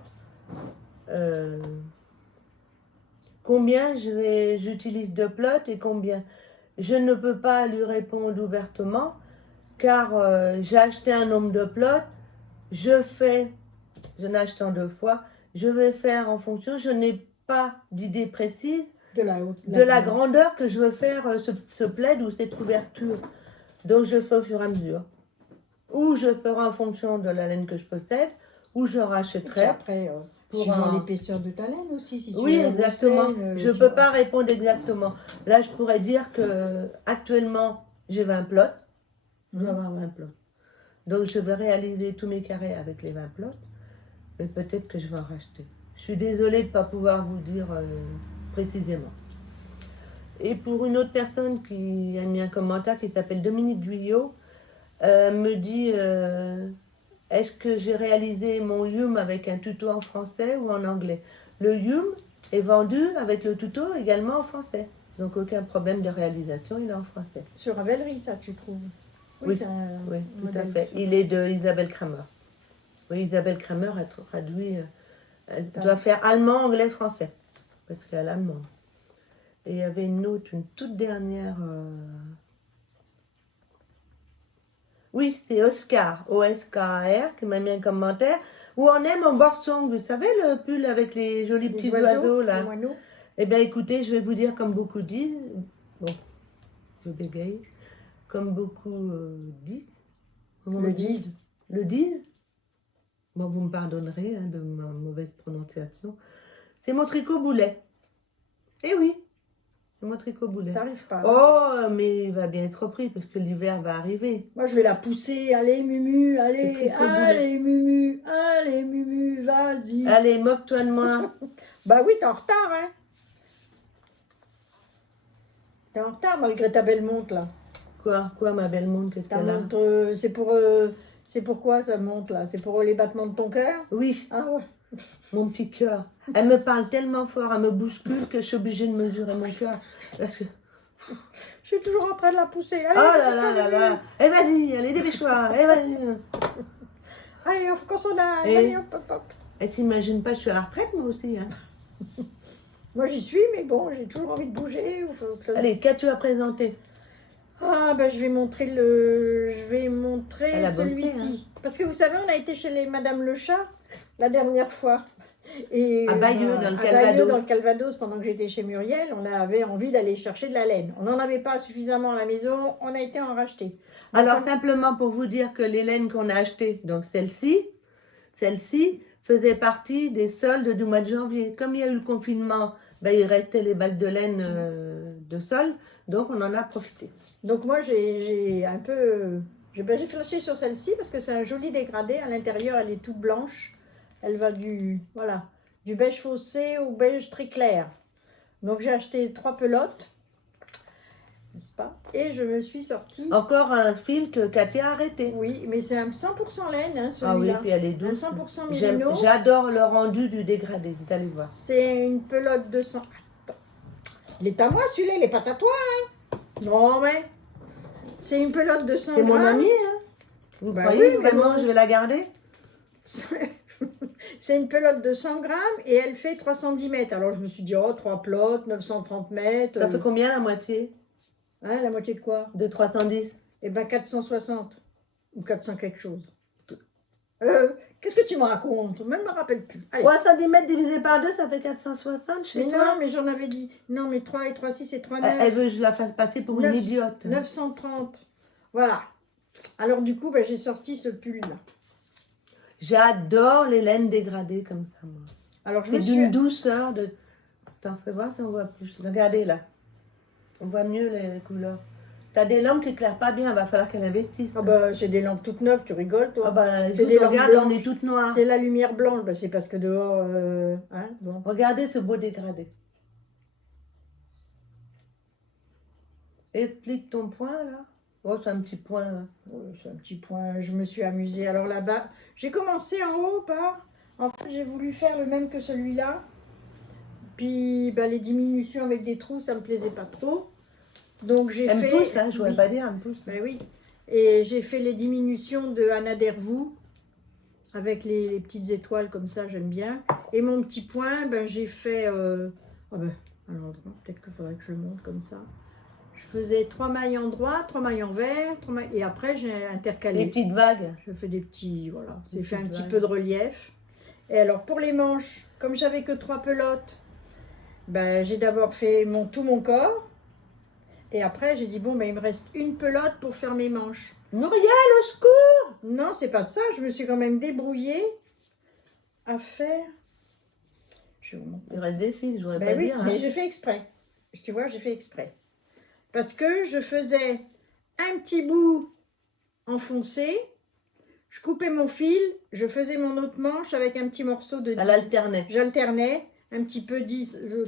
Combien j'utilise de plot et combien. Je ne peux pas lui répondre ouvertement car j'ai acheté un nombre de plots. Je n'ai acheté en 2 fois. Je vais faire en fonction. Je n'ai pas d'idée précise de la grandeur que je veux faire ce plaid ou cette couverture. Donc je fais au fur et à mesure. Ou je ferai en fonction de la laine que je possède, ou j'en Et rachèterai. après, Pour suivant un- l'épaisseur de ta laine aussi, si tu Oui, veux la exactement. grosse laine, Je ne tu peux vois. pas répondre exactement. Là, je pourrais dire que actuellement, j'ai 20 plots. Je vais avoir 20 plots. Donc, je vais réaliser tous mes carrés avec les 20 plots. Mais peut-être que je vais en racheter. Je suis désolée de ne pas pouvoir vous dire précisément. Et pour une autre personne qui a mis un commentaire qui s'appelle Dominique Guyot, me dit est-ce que j'ai réalisé mon Yum avec un tuto en français ou en anglais? Le Yum est vendu avec le tuto également en français. Donc aucun problème de réalisation, il est en français. Sur Ravelry, ça, tu trouves? Oui, c'est un Oui, tout à modèle fait. sur- Il est de Isabelle Kramer. Oui, Isabelle Kramer a traduit, elle doit faire allemand, anglais, français. Parce qu'elle est allemande. Et il y avait une autre, une toute dernière. Oui, c'est Oscar, O-S-K-A-R, qui m'a mis un commentaire. Où en est mon borsong? Vous savez, le pull avec les jolis Les petits oiseaux, les là. moineaux. Eh bien, écoutez, je vais vous dire comme beaucoup disent. Bon, je bégaye. Comme beaucoup disent. Comment on Le dit disent. Le disent. Bon, vous me pardonnerez de ma mauvaise prononciation. C'est mon tricot boulet. Eh oui, c'est mon tricot boulet. T'arrives pas. Oh, mais il va bien être repris parce que l'hiver va arriver. Moi, je vais la pousser. Allez, Mumu, Le allez, tricot allez, Mumu, vas-y. Allez, moque-toi de moi. Bah oui, t'es en retard, hein. T'es en retard malgré ta belle montre, là. Quoi, ma belle monde, qu'est-ce Ta qu'elle a? montre, c'est pourquoi ça monte, là? C'est pour les battements de ton cœur? Oui, Ah ouais. mon petit cœur. Elle me parle tellement fort, elle me bouscule que je suis obligée de mesurer mon cœur. Parce que... Je suis toujours en train de la pousser. Oh Allez, là là là là. Eh vas-y, allez, dépêche-toi. Eh vas-y. allez, on qu'on s'en aille. Et- Allez, hop, hop, hop. Elle s'imagine pas, je suis à la retraite moi aussi. Hein. Moi, j'y suis, mais bon, j'ai toujours envie de bouger. Faut que ça... Allez, qu'as-tu à présenter? Ah, ben, je vais montrer Elle a bossé, celui-ci. Parce que vous savez, on a été chez les Madame Le Chat la dernière fois. Et, À Bayeux, dans le à Calvados. Bayeux, dans le Calvados, pendant que j'étais chez Muriel, on avait envie d'aller chercher de la laine. On n'en avait pas suffisamment à la maison, on a été en racheter. Alors, simplement pour vous dire que les laines qu'on a achetées, donc celle-ci faisait partie des soldes du mois de janvier. Comme il y a eu le confinement, ben, il restait les bacs de laine de solde, donc on en a profité. Donc moi, j'ai un peu... J'ai flashé sur celle-ci parce que c'est un joli dégradé. À l'intérieur, elle est toute blanche. Elle va voilà, du beige foncé au beige très clair. Donc j'ai acheté 3 pelotes, n'est-ce pas? Et je me suis sortie... Encore un fil que Katia a arrêté. Oui, mais c'est un 100% laine, hein, Ah oui, celui-là. puis elle est Un douce. 100% J'aime- mérino. J'adore le rendu du dégradé, vous allez voir. C'est une pelote de 100... Attends. Il est à moi celui-là, il n'est pas à toi, hein? Non, mais... C'est une pelote de 100 C'est mon grammes. ami, hein? Vous Bah croyez oui, mais vraiment bon. je vais la garder? C'est une pelote de 100 grammes et elle fait 310 mètres. Alors je me suis dit, oh, 3 plots, 930 mètres. Ça fait combien la moitié Hein, la moitié de quoi? de 310? Eh ben 460. Ou 400 quelque chose. Qu'est-ce que tu me racontes? Même je ne me rappelle plus. Allez. 310 mètres divisé par 2, ça fait 460 chez Mais toi? non, mais j'en avais dit. Non, mais 3 et 3, 6 et 3, 9. Elle veut que je la fasse passer pour une 9, idiote. 930. Voilà. Alors du coup, ben, j'ai sorti ce pull-là. J'adore les laines dégradées comme ça, moi. Alors je C'est me d'une suis... douceur de... Attends, fais voir si on voit plus. Regardez là. On voit mieux les couleurs. T'as des lampes qui éclairent pas bien, va falloir qu'elle investisse. Ah bah, c'est des lampes toutes neuves, tu rigoles, toi. Ah bah, c'est écoute, des lampes regarde, on blanches. est toutes noires. C'est la lumière blanche, bah, c'est parce que dehors... hein, bon. Regardez ce beau dégradé. Explique ton point là. Oh, c'est un petit point là. C'est un petit point, je me suis amusée. Alors là-bas, j'ai commencé en haut par... En fait, j'ai voulu faire le même que celui-là. Puis, ben, les diminutions avec des trous, ça me plaisait pas trop. Donc, j'ai Elle me fait... pousse, hein, je voulais Oui. pas dire, elle me pousse. Ben oui. Et j'ai fait les diminutions de Anna Dervaux avec les petites étoiles comme ça, j'aime bien. Et mon petit point, ben, j'ai fait... ah ben, à l'endroit, peut-être qu'il faudrait que je le monte comme ça. Je faisais 3 mailles en droit, 3 mailles en vert, et après j'ai intercalé. Les petites vagues. Je fais des petits, voilà, j'ai Des fait un petites petit vagues. peu de relief. Et alors pour les manches, comme j'avais que 3 pelotes, ben, j'ai d'abord fait tout mon corps. Et après j'ai dit, bon, ben, il me reste une pelote pour faire mes manches. Muriel, au secours! Non, c'est pas ça, je me suis quand même débrouillée à faire. Je vais vous montrer. Il reste des fils, je voudrais Ben pas oui, dire. Hein. mais j'ai fait exprès. Tu vois, j'ai fait exprès. Parce que je faisais un petit bout enfoncé, je coupais mon fil, je faisais mon autre manche avec un petit morceau de... Elle alternait. J'alternais un petit peu,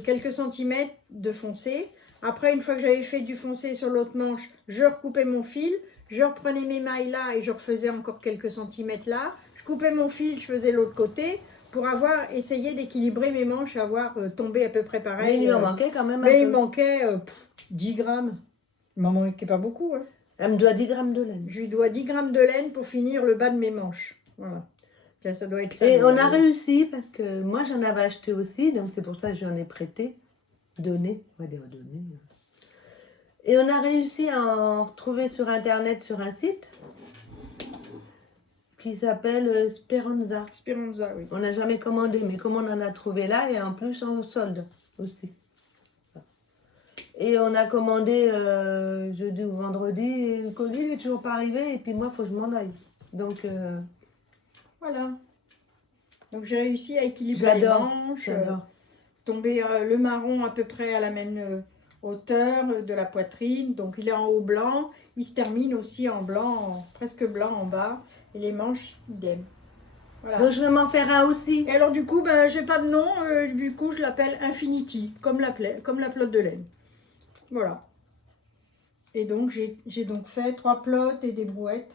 quelques centimètres de foncé. Après, une fois que j'avais fait du foncé sur l'autre manche, je recoupais mon fil, je reprenais mes mailles là et je refaisais encore quelques centimètres là. Je coupais mon fil, je faisais l'autre côté pour avoir essayé d'équilibrer mes manches, avoir tombé à peu près pareil. Mais il lui en manquait quand même un mais peu. il manquait 10 grammes. Il m'en manquait pas beaucoup. Hein. Elle me doit 10 grammes de laine. Je lui dois 10 grammes de laine pour finir le bas de mes manches. Voilà. Là, ça doit être ça. Et on a réussi parce que moi j'en avais acheté aussi, donc c'est pour ça que j'en ai prêté, donné, on va dire donné. Et on a réussi à en retrouver sur internet sur un site qui s'appelle Speranza. Speranza, oui. On n'a jamais commandé, mais comme on en a trouvé là, et en plus en solde aussi. Et on a commandé jeudi ou vendredi, et le colis n'est toujours pas arrivé, et puis moi il faut que je m'en aille. Donc voilà. Donc j'ai réussi à équilibrer les j'adore, manches, j'adore. tomber le marron à peu près à la même hauteur de la poitrine. Donc il est en haut blanc, il se termine aussi en blanc, presque blanc en bas, et les manches idem. Voilà. Donc je vais m'en faire un aussi. Et alors du coup, ben, j'ai pas de nom, du coup je l'appelle Infinity, comme la pelote de laine. Voilà. Et donc j'ai donc fait 3 plottes et des brouettes.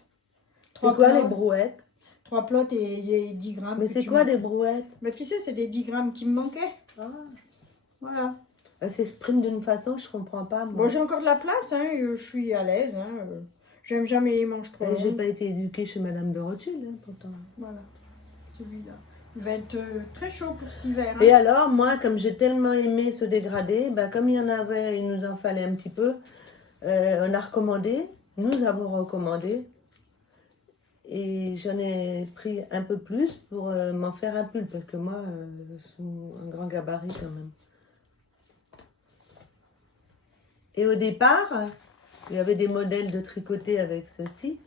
C'est quoi les brouettes? 3 plottes et 10 grammes. Mais c'est quoi des brouettes? Ben, tu sais, c'est des 10 grammes qui me manquaient. Ah. Voilà. C'est sprint d'une façon, je comprends pas. Moi. Bon, j'ai encore de la place, hein, je suis à l'aise. Hein, j'aime jamais les manches trop J'ai longues. pas été éduquée chez Madame de Rothschild, hein, pourtant. Voilà, celui-là. Il va être très chaud pour cet hiver. Hein. Et alors, moi, comme j'ai tellement aimé ce dégradé, ben, comme il y en avait, il nous en fallait un petit peu, on a recommandé, nous avons recommandé, et j'en ai pris un peu plus pour m'en faire un pull, parce que moi, je suis un grand gabarit quand même. Et au départ, il y avait des modèles de tricoter avec ceci.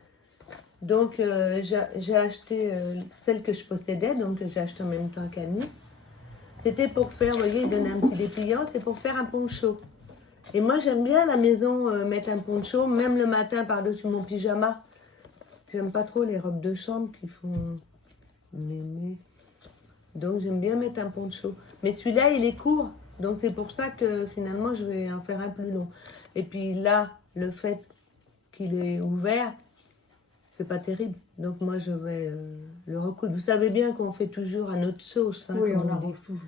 Donc, j'ai acheté celle que je possédais, donc j'ai acheté en même temps qu'Annie. C'était pour faire, vous voyez, il donnait un petit dépliant, c'est pour faire un poncho. Et moi, j'aime bien à la maison mettre un poncho, même le matin par-dessus mon pyjama. J'aime pas trop les robes de chambre qui font mémé. Donc, j'aime bien mettre un poncho. Mais celui-là, il est court. Donc, c'est pour ça que finalement, je vais en faire un plus long. Et puis là, le fait qu'il est ouvert, c'est pas terrible. Donc, moi, je vais le recoudre. Vous savez bien qu'on fait toujours à notre sauce. Hein, Oui, on dit. arrange toujours.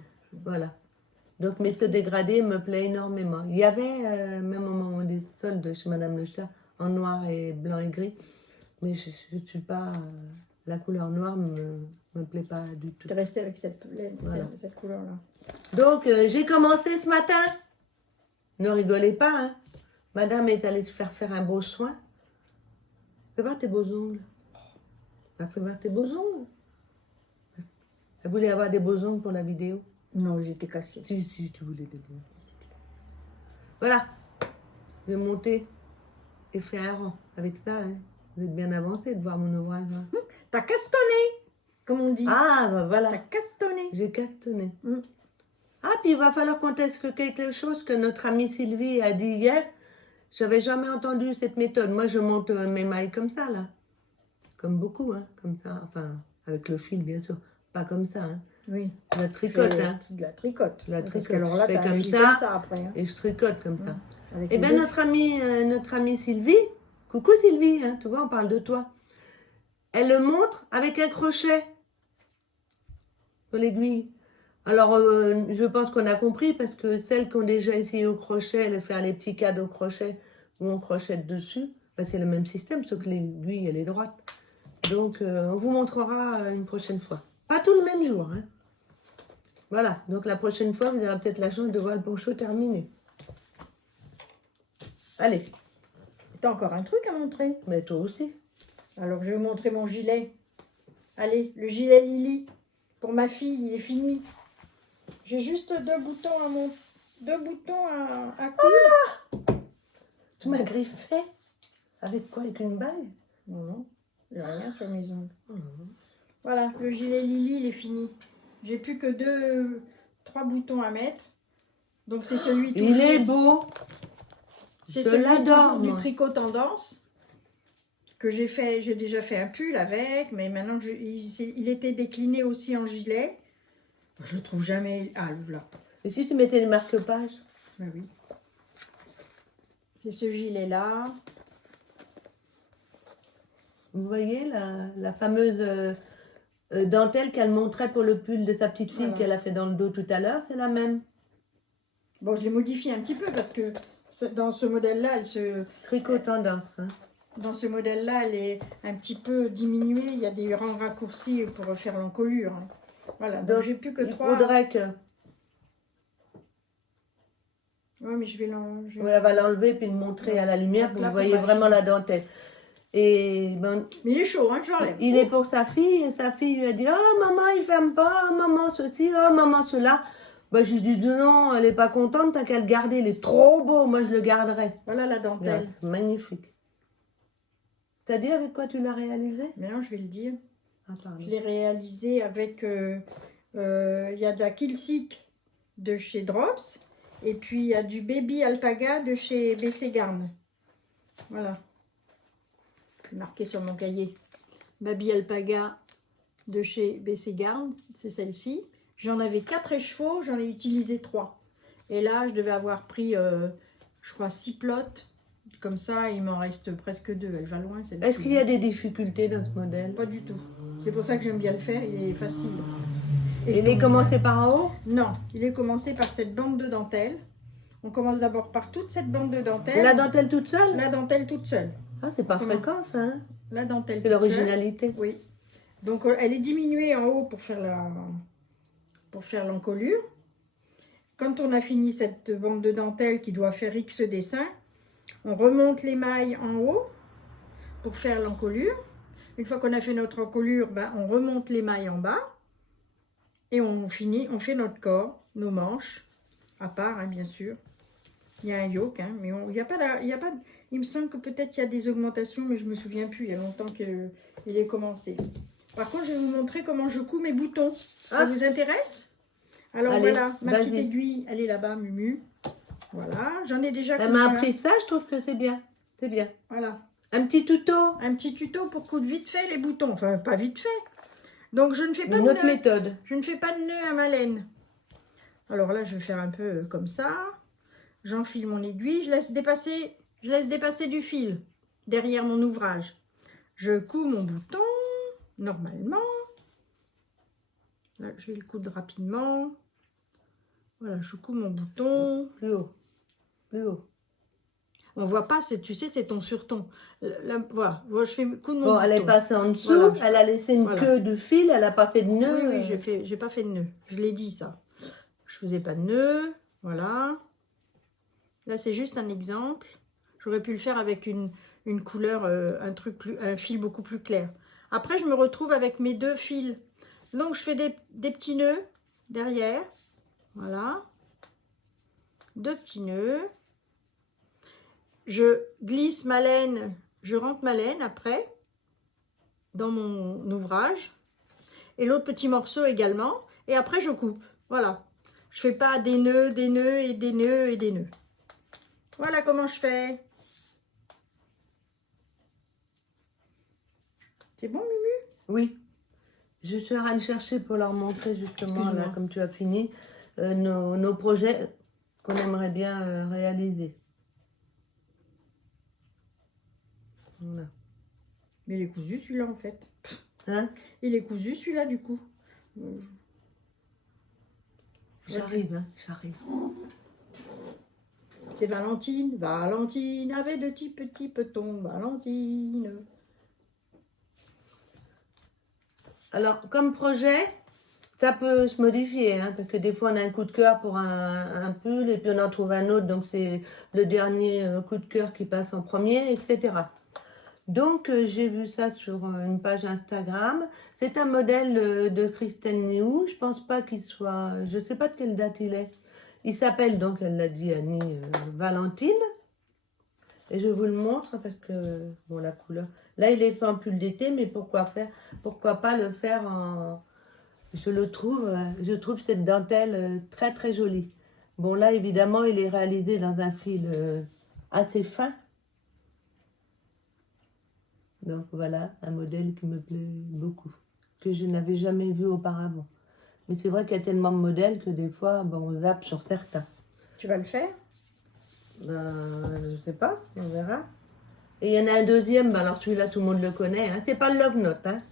Voilà. Donc, mais ce dégradé me plaît énormément. Il y avait, même au moment des soldes chez Madame Le Chat, en noir et blanc et gris. Mais je ne suis pas... la couleur noire me plaît pas du tout. Tu es resté avec cette Voilà. cette couleur-là. Donc, j'ai commencé ce matin. Ne rigolez pas, hein. Madame est allée se faire un beau soin. Fais voir tes beaux ongles. Fais voir tes beaux ongles. Elle voulait avoir des beaux ongles pour la vidéo. Non, j'étais cassée. Si, tu voulais des beaux. Voilà. J'ai monté et fait un rang. Avec ça, hein. Vous êtes bien avancé de voir mon ouvrage. Hein. T'as castonné, comme on dit. Ah, bah T'as voilà. castonné. J'ai castonné. Mm. Ah, puis il va falloir qu'on teste quelque chose que notre amie Sylvie a dit hier. J'avais jamais entendu cette méthode. Moi, je monte mes mailles comme ça, là. Comme beaucoup, hein. Comme ça. Enfin, avec le fil, bien sûr. Pas comme ça, hein. Oui. Je la tricote, hein. De la tricote. Je la Parce tricote. qu'alors là, Je fais t'as un comme fil ça. comme ça après. Hein. Et je tricote comme ça. Avec Eh les bien, deux notre amie Sylvie, coucou Sylvie, hein, tu vois, on parle de toi. Elle le montre avec un crochet sur l'aiguille. Alors, je pense qu'on a compris parce que celles qui ont déjà essayé au crochet, de faire les petits cadres au crochet où on crochette dessus, ben, c'est le même système, sauf que l'aiguille, elle est droite. Donc, on vous montrera une prochaine fois. Pas tout le même jour, hein. Voilà, donc la prochaine fois, vous aurez peut-être la chance de voir le poncho terminé. Allez. T'as encore un truc à montrer? Mais toi aussi. Alors, je vais vous montrer mon gilet. Allez, le gilet Lily. Pour ma fille, il est fini. J'ai juste deux boutons à coudre. Tu m'as griffé. Avec quoi? Avec une balle? Non, non, j'ai rien sur mes ongles. Oh. Voilà, le gilet Lily, il est fini. J'ai plus que 3 boutons à mettre. Donc c'est celui Il est beau. C'est Je celui l'adore, toujours du moi. tricot tendance que j'ai fait. J'ai déjà fait un pull avec, mais maintenant il était décliné aussi en gilet. Je le trouve jamais. Ah, là. Et si tu mettais le marque-page? Ben oui. C'est ce gilet là. Vous voyez la fameuse dentelle qu'elle montrait pour le pull de sa petite fille Voilà. qu'elle a fait dans le dos tout à l'heure, c'est la même. Bon, je l'ai modifié un petit peu parce que dans ce modèle-là, Tricot tendance. Hein. dans ce modèle-là, elle est un petit peu diminuée. Il y a des rangs raccourcis pour faire l'encolure. Hein. Voilà, donc j'ai plus que il 3. faudrait que... Oui, mais je vais l'en... Oui, elle va l'enlever puis le montrer à la lumière pour que Là, vous pour voyez ma vraiment fille. la dentelle. Et ben, Mais il est chaud, hein, j'enlève. il est pour sa fille, et sa fille lui a dit: oh maman, il ferme pas, oh maman ceci, oh maman cela. Ben, je lui dis non, elle est pas contente, t'as qu'à le garder, il est trop beau, moi je le garderai. Voilà la Regarde, dentelle. c'est magnifique. T'as dit avec quoi tu l'as réalisé? Maintenant, je vais le dire. Ah, pardon. Je l'ai réalisé avec... il y a de la Kilsick de chez Drops. Et puis, il y a du Baby Alpaga de chez BC Garn. Voilà. C'est marqué sur mon cahier. Baby Alpaga de chez BC Garn. C'est celle-ci. J'en avais 4 écheveaux. J'en ai utilisé 3. Et là, je devais avoir pris, je crois, 6 plots. Comme ça, il m'en reste presque 2. Elle va loin, celle-ci. Est-ce qu'il y a des difficultés dans ce modèle? Pas du tout. C'est pour ça que j'aime bien le faire. Il est facile. Et il est commencé par en haut? Non, il est commencé par cette bande de dentelle. On commence d'abord par toute cette bande de dentelle. La dentelle toute seule? La dentelle toute seule. Ah, c'est pas Comment? fréquent ça, hein? La dentelle C'est toute seule. l'originalité. Oui. Donc, elle est diminuée en haut pour faire l'encolure. Quand on a fini cette bande de dentelle qui doit faire X dessins, on remonte les mailles en haut pour faire l'encolure. Une fois qu'on a fait notre encolure, ben, on remonte les mailles en bas. Et on finit, on fait notre corps, nos manches, à part, hein, bien sûr. Il y a un yoke, hein, mais il n'y a pas, il me semble que peut-être il y a des augmentations, mais je me souviens plus. Il y a longtemps qu'il est commencé. Par contre, je vais vous montrer comment je couds mes boutons. Ça vous intéresse? Alors allez, voilà, ma petite aiguille, elle est là-bas, Mumu. Voilà, j'en ai déjà. Elle m'a appris ça, je trouve que c'est bien. C'est bien. Voilà. Un petit tuto. Un petit tuto pour coudre vite fait les boutons. Enfin, pas vite fait. Donc, je ne fais pas Une de autre nœud. méthode. Je ne fais pas de nœud à ma laine. Alors là, je vais faire un peu comme ça. J'enfile mon aiguille. Je laisse dépasser du fil derrière mon ouvrage. Je couds mon bouton, normalement. Là, je vais le coudre rapidement. Voilà, je couds mon bouton. Plus haut. Plus haut. On voit pas, tu sais, c'est ton sur ton. Là, voilà, je fais coudre mon Bon, bouton. elle est passée en dessous, Voilà. elle a laissé une queue de fil, elle n'a pas fait de nœud. Oui, j'ai pas fait de nœud. Je l'ai dit ça. Je faisais pas de nœud. Voilà. Là, c'est juste un exemple. J'aurais pu le faire avec une couleur, un fil beaucoup plus clair. Après, je me retrouve avec mes 2 fils. Donc, je fais des petits nœuds derrière. Voilà. 2 petits nœuds. Je glisse ma laine, je rentre ma laine après dans mon ouvrage. Et l'autre petit morceau également. Et après, je coupe. Voilà. Je fais pas des nœuds, des nœuds et des nœuds et des nœuds. Voilà comment je fais. C'est bon, Mumu? Oui. Je suis en train de chercher pour leur montrer justement, là, comme tu as fini, nos projets qu'on aimerait bien réaliser. Voilà. Mais il est cousu celui-là en fait. Hein? Il est cousu celui-là du coup. J'arrive, hein, j'arrive. C'est Valentine. Valentine avait de petits petons. Valentine. Alors, comme projet, ça peut se modifier, hein, parce que des fois on a un coup de cœur pour un pull et puis on en trouve un autre, donc c'est le dernier coup de cœur qui passe en premier, etc. Donc, j'ai vu ça sur une page Instagram. C'est un modèle de Christelle Néou. Je pense pas qu'il soit... Je sais pas de quelle date il est. Il s'appelle, donc, elle l'a dit, Annie, Valentine. Et je vous le montre parce que... Bon, la couleur... Là, il est fait en pull d'été, mais pourquoi pas le faire je trouve cette dentelle très très jolie. Bon là évidemment il est réalisé dans un fil assez fin. Donc voilà un modèle qui me plaît beaucoup, que je n'avais jamais vu auparavant. Mais c'est vrai qu'il y a tellement de modèles que des fois bon, on zappe sur certains. Tu vas le faire? Ben, je sais pas, on verra. Et il y en a un deuxième, ben alors celui-là tout le monde le connaît, hein. C'est pas le Love Note, hein.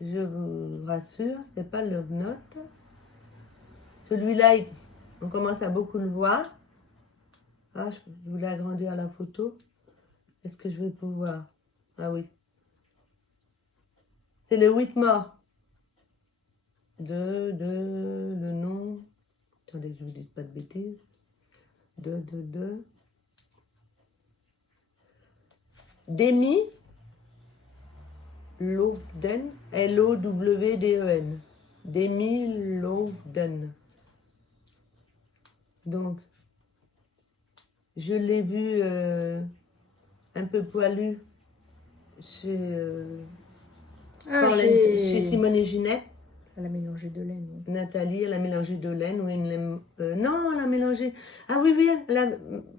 Je vous rassure, c'est pas le Love Note. Celui-là, on commence à beaucoup le voir. Ah, je voulais agrandir la photo. Est-ce que je vais pouvoir? Ah oui. C'est le Whitmore. Le nom. Attendez que je vous dise pas de bêtises. Demi Lowden, Lowden. Demi Lowden. Donc, je l'ai vu un peu poilu chez Simone et Ginette. Elle a mélangé de laine. Oui. Nathalie, elle a mélangé de laine ou non, elle a mélangé. Ah oui, oui, elle a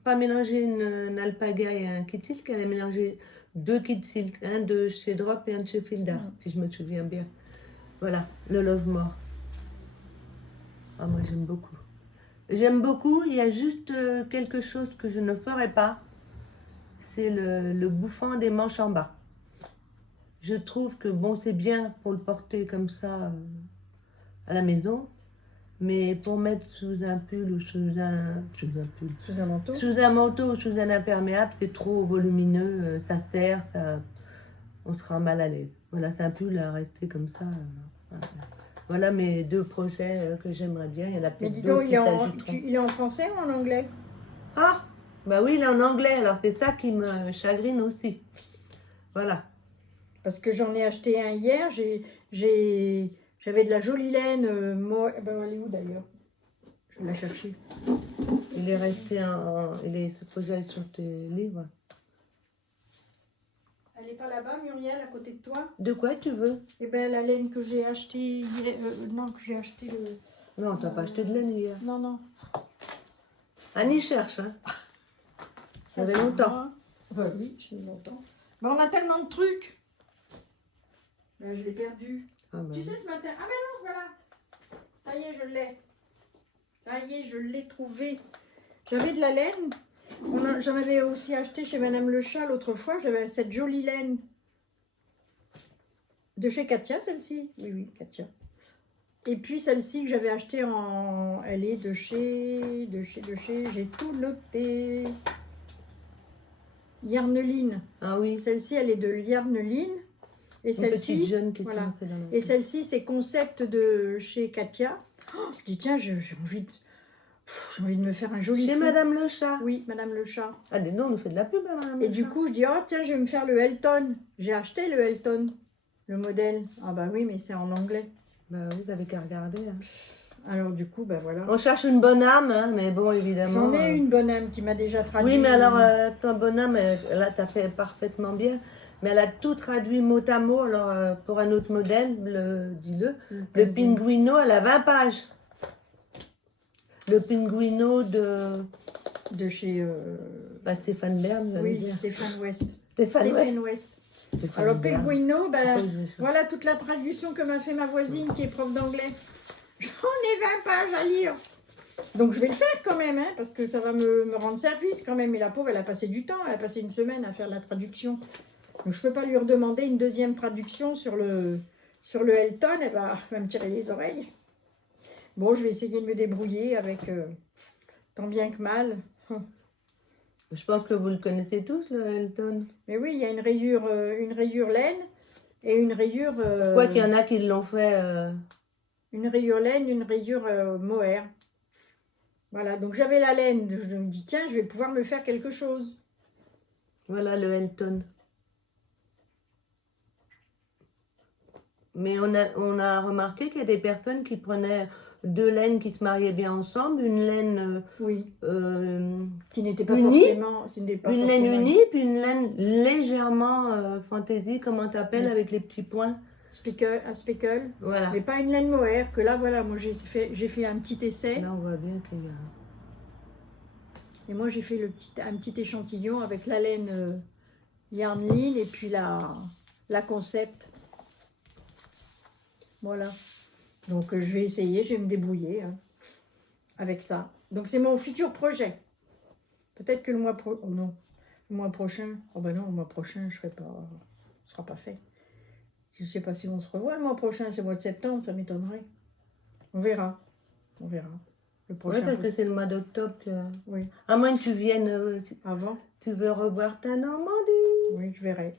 pas mélangé une alpaga et un kit silk, elle a mélangé 2 kits silk, un de chez Drop et un de chez Filda, si je me souviens bien. Voilà, le Love More. Ah, moi j'aime beaucoup. J'aime beaucoup, il y a juste quelque chose que je ne ferai pas, c'est le bouffant des manches en bas. Je trouve que bon, c'est bien pour le porter comme ça à la maison, mais pour mettre sous un pull ou sous un manteau. Sous un manteau ou sous un imperméable, c'est trop volumineux, ça serre, on sera mal à l'aise. Voilà, c'est un pull à rester comme ça. Voilà mes 2 projets que j'aimerais bien. Il y en a Mais peut-être dis d'autres donc, qui s'ajouteront. il est en français ou en anglais? Ah, bah oui, il est en anglais, alors c'est ça qui me chagrine aussi. Voilà. Parce que j'en ai acheté un hier, j'avais de la jolie laine. Ben, elle est où d'ailleurs? Je vais la chercher. Il est resté il est supposé sur tes livres. Elle n'est pas là-bas, Muriel, à côté de toi? De quoi tu veux? Eh ben, la laine que j'ai achetée hier, non, que j'ai acheté le... Non, t'as pas acheté de laine hier. Non, non. Annie cherche, hein. Ça fait longtemps. Ouais, oui, je mis longtemps. Mais on a tellement de trucs. Ben, je l'ai perdu. Ah bah. Tu sais, ce matin... Ah, mais non, voilà. Ça y est, je l'ai. Ça y est, je l'ai trouvé. J'avais de la laine. J'en avais aussi acheté chez Madame Le Chat l'autre fois. J'avais cette jolie laine. De chez Katia, celle-ci. Oui, oui, Katia. Et puis celle-ci que j'avais achetée en... Elle est de chez... J'ai tout noté. Yarneline. Ah oui. Celle-ci, elle est de Yarneline. Et celle-ci, voilà. Et celle-ci, c'est concept de chez Katia. Oh, je dis tiens, j'ai envie de me faire un joli Chez truc. Madame Le Chat. Oui, Madame Le Chat. Ah, dis donc, on nous fait de la pub à Madame Le Chat. Et du coup, je dis oh tiens, je vais me faire le Elton. J'ai acheté le Elton, le modèle. Ah bah oui, mais c'est en anglais. Bah oui, t'avais qu'à regarder. Hein. Alors du coup, ben voilà. On cherche une bonne âme, hein, mais bon, évidemment. J'en ai une bonne âme qui m'a déjà traduit. Oui, mais alors, ton bonne âme, là, t'as fait parfaitement bien. Mais elle a tout traduit mot à mot. Alors, pour un autre modèle, dis-le, le Pinguino, elle a 20 pages. Le Pinguino de chez Stéphane Bern. Oui, Stéphane West. Stéphane West. Stéphane Alors, Bern. Pinguino, voilà toute la traduction que m'a fait ma voisine qui est prof d'anglais. J'en ai 20 pages à lire. Donc je vais le faire quand même, hein, parce que ça va me rendre service quand même. Et la pauvre, elle a passé du temps, elle a passé une semaine à faire la traduction. Donc je ne peux pas lui redemander une deuxième traduction sur le Elton, elle va me tirer les oreilles. Bon, je vais essayer de me débrouiller avec tant bien que mal. Je pense que vous le connaissez tous, le Elton. Mais oui, il y a une rayure laine et une rayure... Quoi qu'il y en a qui l'ont fait... Une rayure laine, une rayure mohair. Voilà, donc j'avais la laine. Je me dis, tiens, je vais pouvoir me faire quelque chose. Voilà le Elton. Mais on a remarqué qu'il y a des personnes qui prenaient 2 laines qui se mariaient bien ensemble, une laine oui. Qui n'était pas unie, forcément... laine unie, puis une laine légèrement fantaisie, comment t'appelles, avec les petits points. à speckle, Voilà. mais pas une laine mohair, que là, voilà, moi j'ai fait un petit essai. Là, on voit bien qu'il y a... Et moi, j'ai fait un petit échantillon avec la laine Yarn Lean et puis la concept. Voilà. Donc, je vais essayer, je vais me débrouiller hein, avec ça. Donc, c'est mon futur projet. Peut-être que le mois prochain... Oh non, le mois prochain... Oh ben non, le mois prochain, ce sera pas fait. Je ne sais pas si on se revoit le mois prochain, c'est le mois de septembre, ça m'étonnerait. On verra. On verra. Le Oui, prochain. parce que c'est le mois d'octobre que... Oui. À moins que tu viennes... Avant. Tu veux revoir ta Normandie. Oui, je verrai.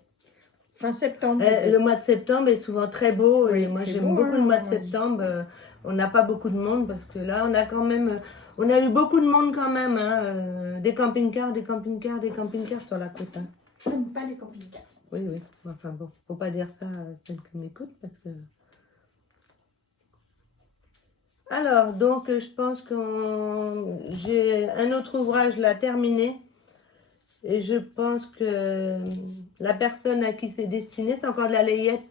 Fin septembre. Le mois de septembre est souvent très beau. Oui, Et moi, c'est j'aime beau, beaucoup hein, le mois de Normandie. septembre. On n'a pas beaucoup de monde parce que là, on a quand même... On a eu beaucoup de monde quand même. Hein, des camping-cars sur la côte. Hein. Je n'aime pas les camping-cars. Oui, oui. Enfin bon, faut pas dire ça à celle qui m'écoute parce que... Alors, donc, je pense que j'ai un autre ouvrage là terminé. Et je pense que la personne à qui c'est destiné, c'est encore de la layette.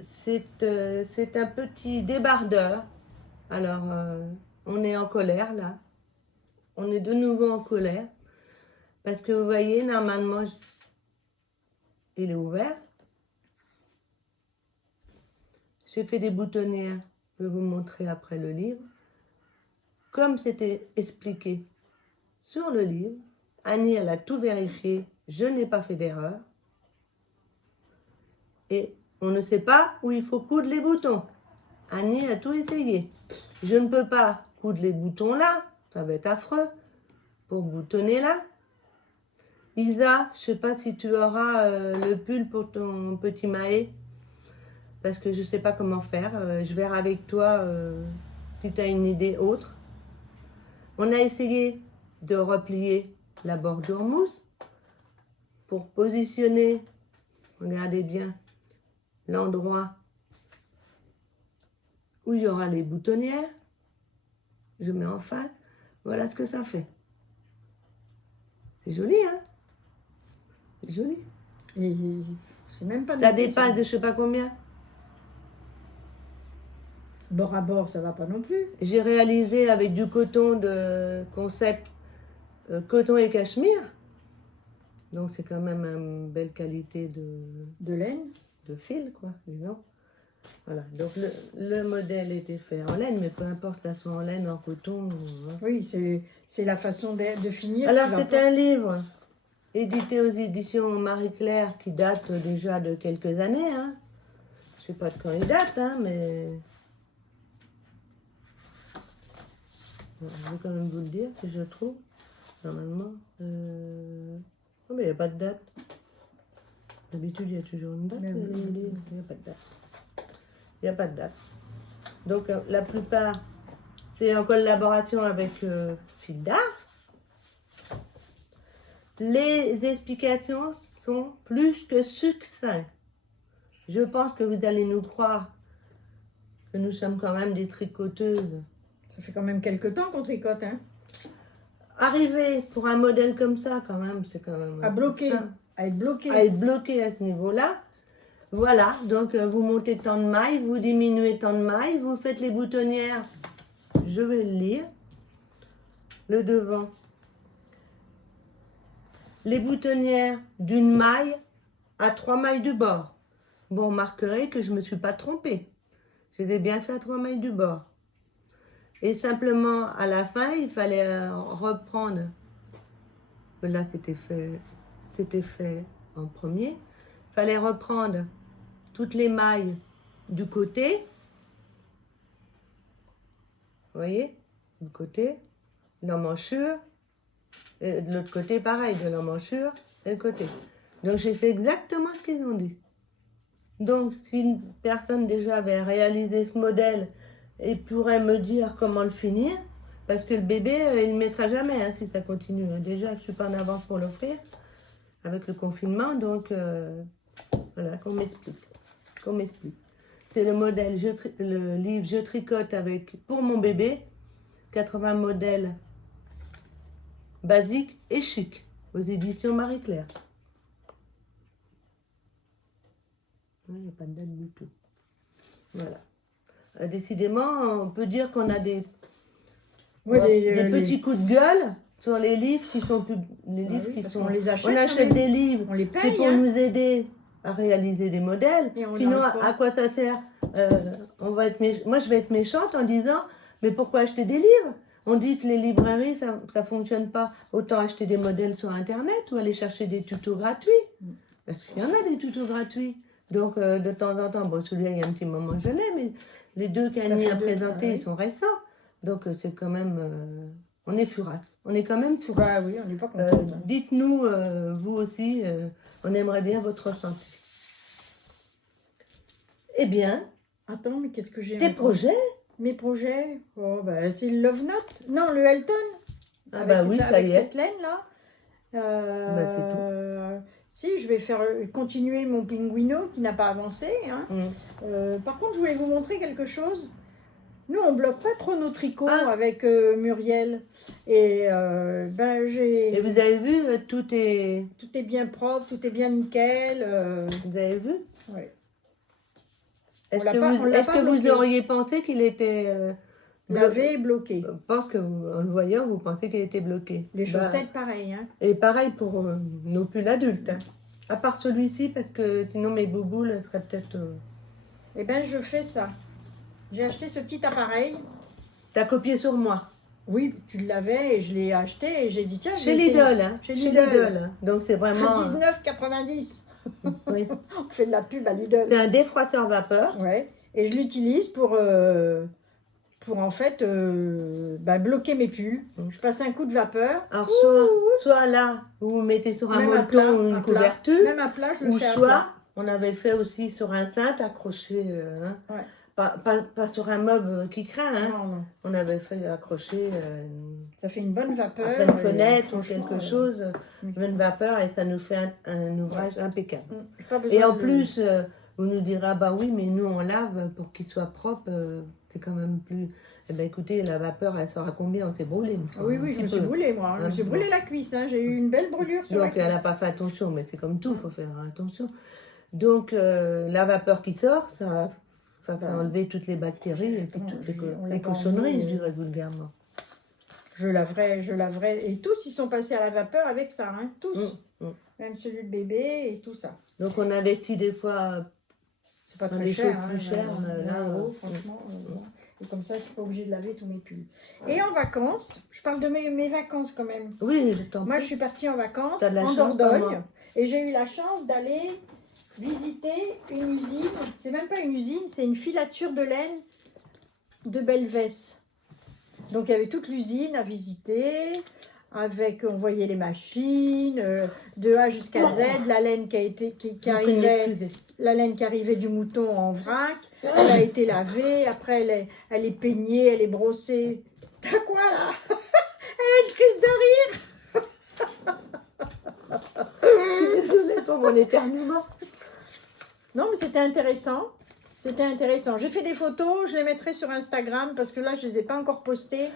C'est un petit débardeur. Alors, on est en colère là. On est de nouveau en colère. Parce que vous voyez, normalement, il est ouvert. J'ai fait des boutonnières. Je vais vous montrer après le livre. Comme c'était expliqué sur le livre, Annie, elle a tout vérifié. Je n'ai pas fait d'erreur. Et on ne sait pas où il faut coudre les boutons. Annie a tout essayé. Je ne peux pas coudre les boutons là. Ça va être affreux. Pour boutonner là. Isa, je ne sais pas si tu auras le pull pour ton petit Maé. Parce que je ne sais pas comment faire. Je verrai avec toi si tu as une idée autre. On a essayé de replier la bordure mousse pour positionner, regardez bien, l'endroit où il y aura les boutonnières. Je mets en face. Voilà ce que ça fait. C'est joli, hein? C'est joli. Et c'est même pas... Ça noté, dépasse de je sais pas combien. Bord à bord, ça va pas non plus. J'ai réalisé avec du coton de concept coton et cachemire. Donc c'est quand même une belle qualité De laine. de fil, quoi, disons. Voilà, donc le modèle était fait en laine, mais peu importe, ça soit en laine, en coton. Hein. Oui, c'est la façon de finir. Alors qui va c'est pas- un livre édité aux éditions Marie-Claire qui date déjà de quelques années. Hein. Je sais pas de quand il date, hein, mais... Je vais quand même vous le dire, si je trouve, normalement. Non, mais il n'y a pas de date. D'habitude, il y a toujours une date. Mais oui. Il n'y a pas de date. Il n'y a pas de date. Donc, la plupart, c'est en collaboration avec Fil d'Art. Les explications sont plus que succinctes. Je pense que vous allez nous croire que nous sommes quand même des tricoteuses. Ça fait quand même quelques temps qu'on tricote, hein. Arriver pour un modèle comme ça, quand même, c'est quand même... À bloquer, ça. à être bloqué. À être bloqué à ce niveau-là. Voilà, donc vous montez tant de mailles, vous diminuez tant de mailles, vous faites les boutonnières, je vais le lire, le devant. Les boutonnières d'une maille à 3 mailles du bord. Bon, vous remarquerez que je ne me suis pas trompée. J'ai bien fait à 3 mailles du bord. Et simplement, à la fin, il fallait reprendre. Là, c'était fait en premier. Il fallait reprendre toutes les mailles du côté. Vous voyez? Du côté, l'emmanchure. Et de l'autre côté, pareil, de l'emmanchure et le côté. Donc, j'ai fait exactement ce qu'ils ont dit. Donc, si une personne déjà avait réalisé ce modèle et pourrait me dire comment le finir, parce que le bébé, il ne mettra jamais hein, si ça continue. Déjà, je ne suis pas en avance pour l'offrir avec le confinement, donc voilà, qu'on m'explique. C'est le modèle, le livre Je tricote avec pour mon bébé, 80 modèles basiques et chic, aux éditions Marie-Claire. Il n'y a pas de date du tout. Voilà. Décidément, on peut dire qu'on a des petits coups de gueule sur les livres qui sont les Bah livres oui, qui parce sont. qu'on les achète On quand achète même. des livres. On les C'est paye, pour hein. nous aider à réaliser des modèles. Et on y Sinon, arrive pas. à quoi ça sert? Moi, je vais être méchante en disant, mais pourquoi acheter des livres? On dit que les librairies, ça fonctionne pas. Autant acheter des modèles sur Internet ou aller chercher des tutos gratuits. Parce qu'il y en a des tutos gratuits. Donc, de temps en temps, bon, celui-là, il y a un petit moment, je l'ai, mais les deux qu'Annie fait a deux, présentés, oui. ils sont récents. Donc, c'est quand même... on est furax. On est quand même furax. Bah oui, on n'est pas content. Dites-nous, vous aussi, on aimerait bien votre ressenti. Eh bien, Attends, mais qu'est-ce que j'ai tes encore? projets? Mes projets, oh, bah, c'est le Love Note. Non, le Elton. Ah bah oui, ça avec y est. cette laine-là. Bah, Si, je vais faire continuer mon Pinguino qui n'a pas avancé. Hein. Par contre, je voulais vous montrer quelque chose. Nous, on bloque pas trop nos tricots avec Muriel. Et ben, Et vous avez vu, tout est bien propre, tout est bien nickel. Vous avez vu? Ouais. Est-ce l'a que, pas- vous, on l'a est-ce pas que vous bloqué. auriez pensé qu'il était Lavé et bloqué. Je pense que en le voyant, vous pensez qu'il était bloqué. Les Bah, chaussettes, pareil. Hein. et pareil pour nos pulls adultes. Hein. À part celui-ci, parce que sinon mes bouboules seraient peut-être... Eh bien, je fais ça. J'ai acheté ce petit appareil. T'as copié sur moi. Oui, tu l'avais et je l'ai acheté et j'ai dit tiens, je Chez vais essayer. Lidl. Hein. Chez Chez Lidl. Lidl. Hein. Donc c'est vraiment... 19,90. Oui. On fait de la pub à Lidl. C'est un défroisseur vapeur. Ouais. Et je l'utilise pour en fait bloquer mes pulls. Je passe un coup de vapeur. Alors soit là, vous vous mettez sur un Même à molleton plat, ou à une plat. couverture. Même à plat, je le Ou fais à soit, plat. on avait fait aussi sur un cintre accroché, hein. Ouais. Pas sur un meuble qui craint, hein. Non, non. On avait fait accrocher Ça fait une bonne vapeur. après une et fenêtre ou franchement, quelque chose, oui. une bonne vapeur, et ça nous fait un ouvrage impeccable. Pas besoin Et en de- plus, vous nous direz, bah oui, mais nous on lave pour qu'il soit propre, c'est quand même plus... Eh ben écoutez, la vapeur, elle sort à combien? On s'est brûlé une fois, Oui, un oui, je petit me suis peu. brûlée, moi. Je me suis Bon. brûlée la cuisse. Hein. J'ai eu une belle brûlure sur la Donc cuisse. elle n'a pas fait attention, mais c'est comme tout, il faut faire attention. Donc la vapeur qui sort, ça fait enlever toutes les bactéries et puis Non, toutes on l'a les pas cochonneries, enlevé, je dirais vulgairement. Je laverai. Et tous, ils sont passés à la vapeur avec ça. Hein. Tous. Même celui de bébé et tout ça. Donc on investit des fois C'est pas dans très des cher. choses plus chères. Là, franchement. Bon. Et comme ça, je suis pas obligée de laver tous mes pulls. Et en vacances, je parle de mes vacances quand même. oui, je t'en Moi, prie. je suis partie en vacances T'as de la en chance, pas Dordogne. moi. Et j'ai eu la chance d'aller visiter une usine. C'est même pas une usine, c'est une filature de laine de Belvès. Donc, il y avait toute l'usine à visiter. Avec, on voyait les machines, de A jusqu'à Z, la laine qui arrivait, la laine qui arrivait du mouton en vrac. Elle a été lavée, après elle est peignée, elle est brossée. T'as quoi là? Elle a une crise de rire. Je suis désolée pour mon éternuement. Non, mais c'était intéressant. C'était intéressant. J'ai fait des photos, je les mettrai sur Instagram parce que là, je ne les ai pas encore postées.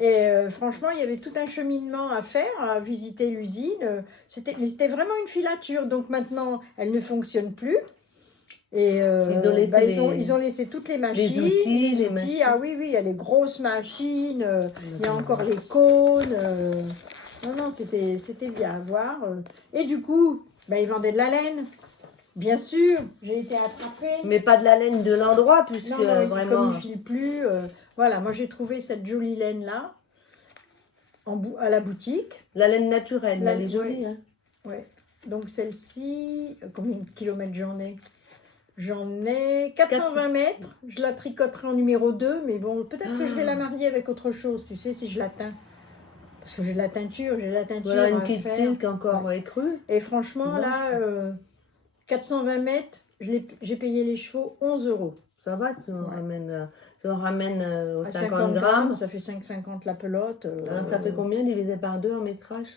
Et franchement, il y avait tout un cheminement à faire, à visiter l'usine. Mais c'était vraiment une filature. Donc maintenant, elle ne fonctionne plus. Et ils ont laissé toutes les machines. Les outils. Ah oui, il y a les grosses machines. Il y a encore les cônes. Non, c'était bien à voir. Et du coup, ils vendaient de la laine. Bien sûr, j'ai été attrapée. Mais pas de la laine de l'endroit, puisque Non, vraiment... comme il ne file plus. Voilà, moi j'ai trouvé cette jolie laine-là à la boutique. La laine naturelle, elle est jolie. Hein. Ouais. Donc celle-ci, combien de kilomètres j'en ai? J'en ai 420 mètres. Je la tricoterai en numéro 2, mais bon, peut-être que je vais la marier avec autre chose, tu sais, si je la teins. Parce que j'ai de la teinture, Voilà une à petite faire. silk encore écrue. Et franchement, Bon, là, 420 mètres, j'ai payé les chevaux 11 €. Ça va, si on ramène aux À 50 grammes. Ça fait 5,50 la pelote. Hein, ça fait combien divisé par 2 en métrage?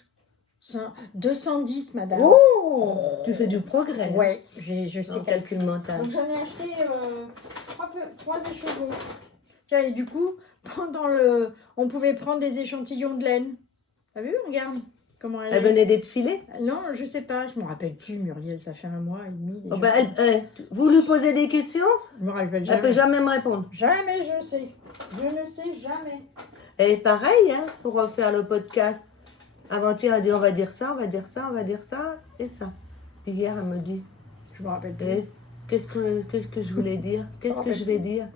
210, madame. Oh, tu fais du progrès. Hein, Ouais, je sais en calcul mental. Donc j'en ai acheté 3 écheveaux. Tiens, et du coup, on pouvait prendre des échantillons de laine. T'as vu? Regarde. Comment elle Elle est? venait d'être filée. Non, je sais pas, je me rappelle plus, Muriel, ça fait 1 mois et demi. Oh, déjà. vous lui posez des questions, Je me rappelle elle peut jamais. jamais me répondre. Jamais je sais. Je ne sais jamais. Elle est pareille, hein, pour refaire le podcast. Avant-hier, elle a dit on va dire ça, on va dire ça, on va dire ça, et ça. Puis hier, elle me dit, Je me rappelle plus. qu'est-ce que je voulais dire? Qu'est-ce que je vais dire?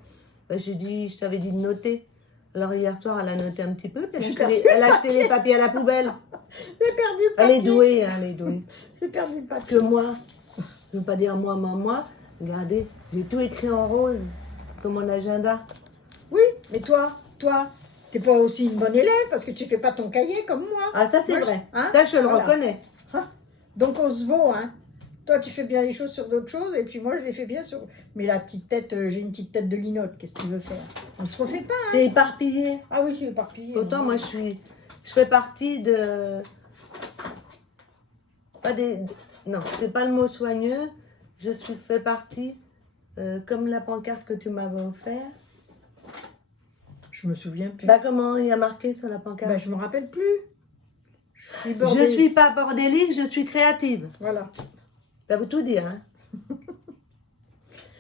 Ben, j'ai dit, je t'avais dit de noter. Alors hier soir, elle a noté un petit peu, puis elle a acheté les papiers à la poubelle. J'ai perdu le Elle papier. est douée, hein, elle est douée. J'ai perdu le Parce papier. que moi, je ne veux pas dire moi, regardez, j'ai tout écrit en rose, comme mon agenda. Oui, mais toi, t'es pas aussi une bonne élève parce que tu fais pas ton cahier comme moi. Ah, ça c'est Moi, vrai. hein, Ça, je le voilà. reconnais. Hein. Donc on se vaut, hein. Toi, tu fais bien les choses sur d'autres choses, et puis moi, je les fais bien sur... Mais la petite tête, j'ai une petite tête de linotte, qu'est-ce que tu veux faire? On se refait pas, hein. T'es éparpillée. Ah oui, je suis éparpillée. Autant moi, je fais partie de... Pas des... Non, c'est pas le mot soigneux. Fais partie, comme la pancarte que tu m'avais offert. Je me souviens plus. Bah, comment il y a marqué sur la pancarte? Ben, je me rappelle plus. Je suis Je bordée. suis pas bordélique, je suis créative. Voilà. Ça veut tout dire, hein.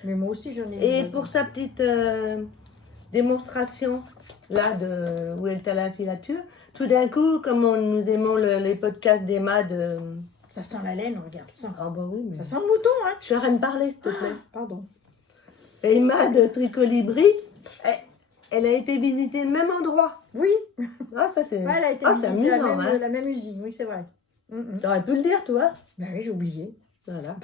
Mais moi aussi, j'en ai Et une. pour sa petite démonstration, là, où elle est à la filature, tout d'un coup, comme nous aimons les podcasts d'Emma de... Ça sent la laine, regarde ça. Ah bah oui, mais... Ça sent le mouton, hein. Je suis en train de parler, s'il te plaît. Pardon. Emma de Tricolibri, elle a été visiter le même endroit. Oui, Ah, ça c'est... ouais, elle a été Ah, c'est visiter amusant, hein. la même usine, oui, c'est vrai. T'aurais pu le dire, toi. Ben oui, j'ai oublié. Voilà.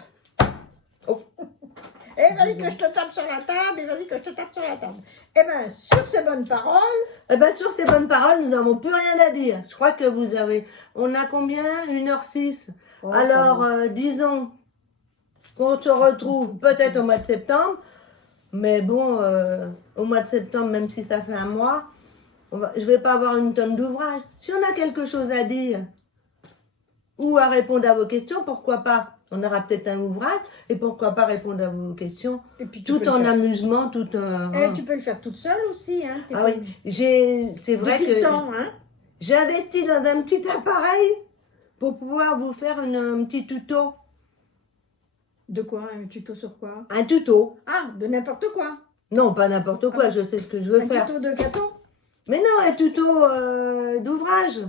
Eh, vas-y que je te tape sur la table, et vas-y que je te tape sur la table. Eh ben, sur ces bonnes paroles, Eh bien, sur ces bonnes paroles, nous n'avons plus rien à dire. Je crois que vous avez... On a combien? 1h06. Oh, Alors, ça disons qu'on se retrouve peut-être au mois de septembre. Mais bon, au mois de septembre, même si ça fait 1 mois, je ne vais pas avoir une tonne d'ouvrages. Si on a quelque chose à dire ou à répondre à vos questions, pourquoi pas? On aura peut-être un ouvrage et pourquoi pas répondre à vos questions et puis tu tout peux le en faire. amusement, tout Eh, tu peux le faire toute seule aussi, hein. Ah oui, c'est vrai Depuis que le temps, hein. j'ai investi dans un petit appareil pour pouvoir vous faire un petit tuto. De quoi? Un tuto sur quoi? Un tuto. Ah, de n'importe quoi. Non, pas n'importe quoi, je sais ce que je veux Un faire. tuto de gâteau? Mais non, un tuto d'ouvrage.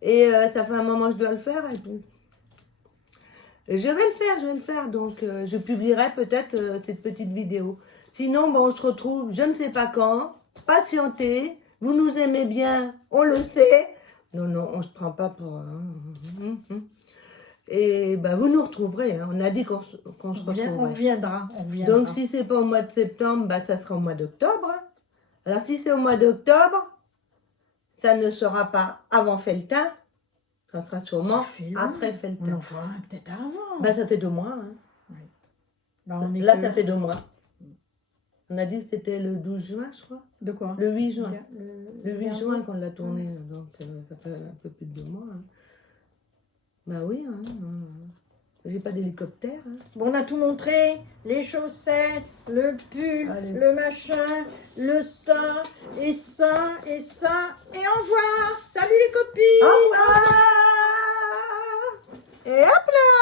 Et ça fait un moment que je dois le faire. Et puis... je vais le faire. Donc, je publierai peut-être cette petite vidéo. Sinon, bon, on se retrouve, je ne sais pas quand. Patientez. Vous nous aimez bien, on le sait. Non, on ne se prend pas pour... Et ben, vous nous retrouverez. Hein. On a dit qu'on se On retrouverait. reviendra. Donc, si c'est pas au mois de septembre, bah, ça sera au mois d'octobre. Hein. Alors, si c'est au mois d'octobre, ça ne sera pas avant Felletin. Ça sera sûrement Ça fait long. après On Felletin. en fera un peut-être avant. Bah, ça fait 2 mois. Hein. Bah, on est Là, que- ça fait 2 mois. On a dit que c'était le 12 juin, je crois. De quoi? Le 8 juin. Le Le 8 dernier. juin qu'on l'a tourné. Donc, ça fait un peu plus de 2 mois. Hein. Bah oui. Hein. J'ai pas d'hélicoptère. Hein. Bon, on a tout montré, les chaussettes, le pull, Allez. le machin, le ça, et ça, et ça, et au revoir. Salut les copines. Au revoir. Et hop là.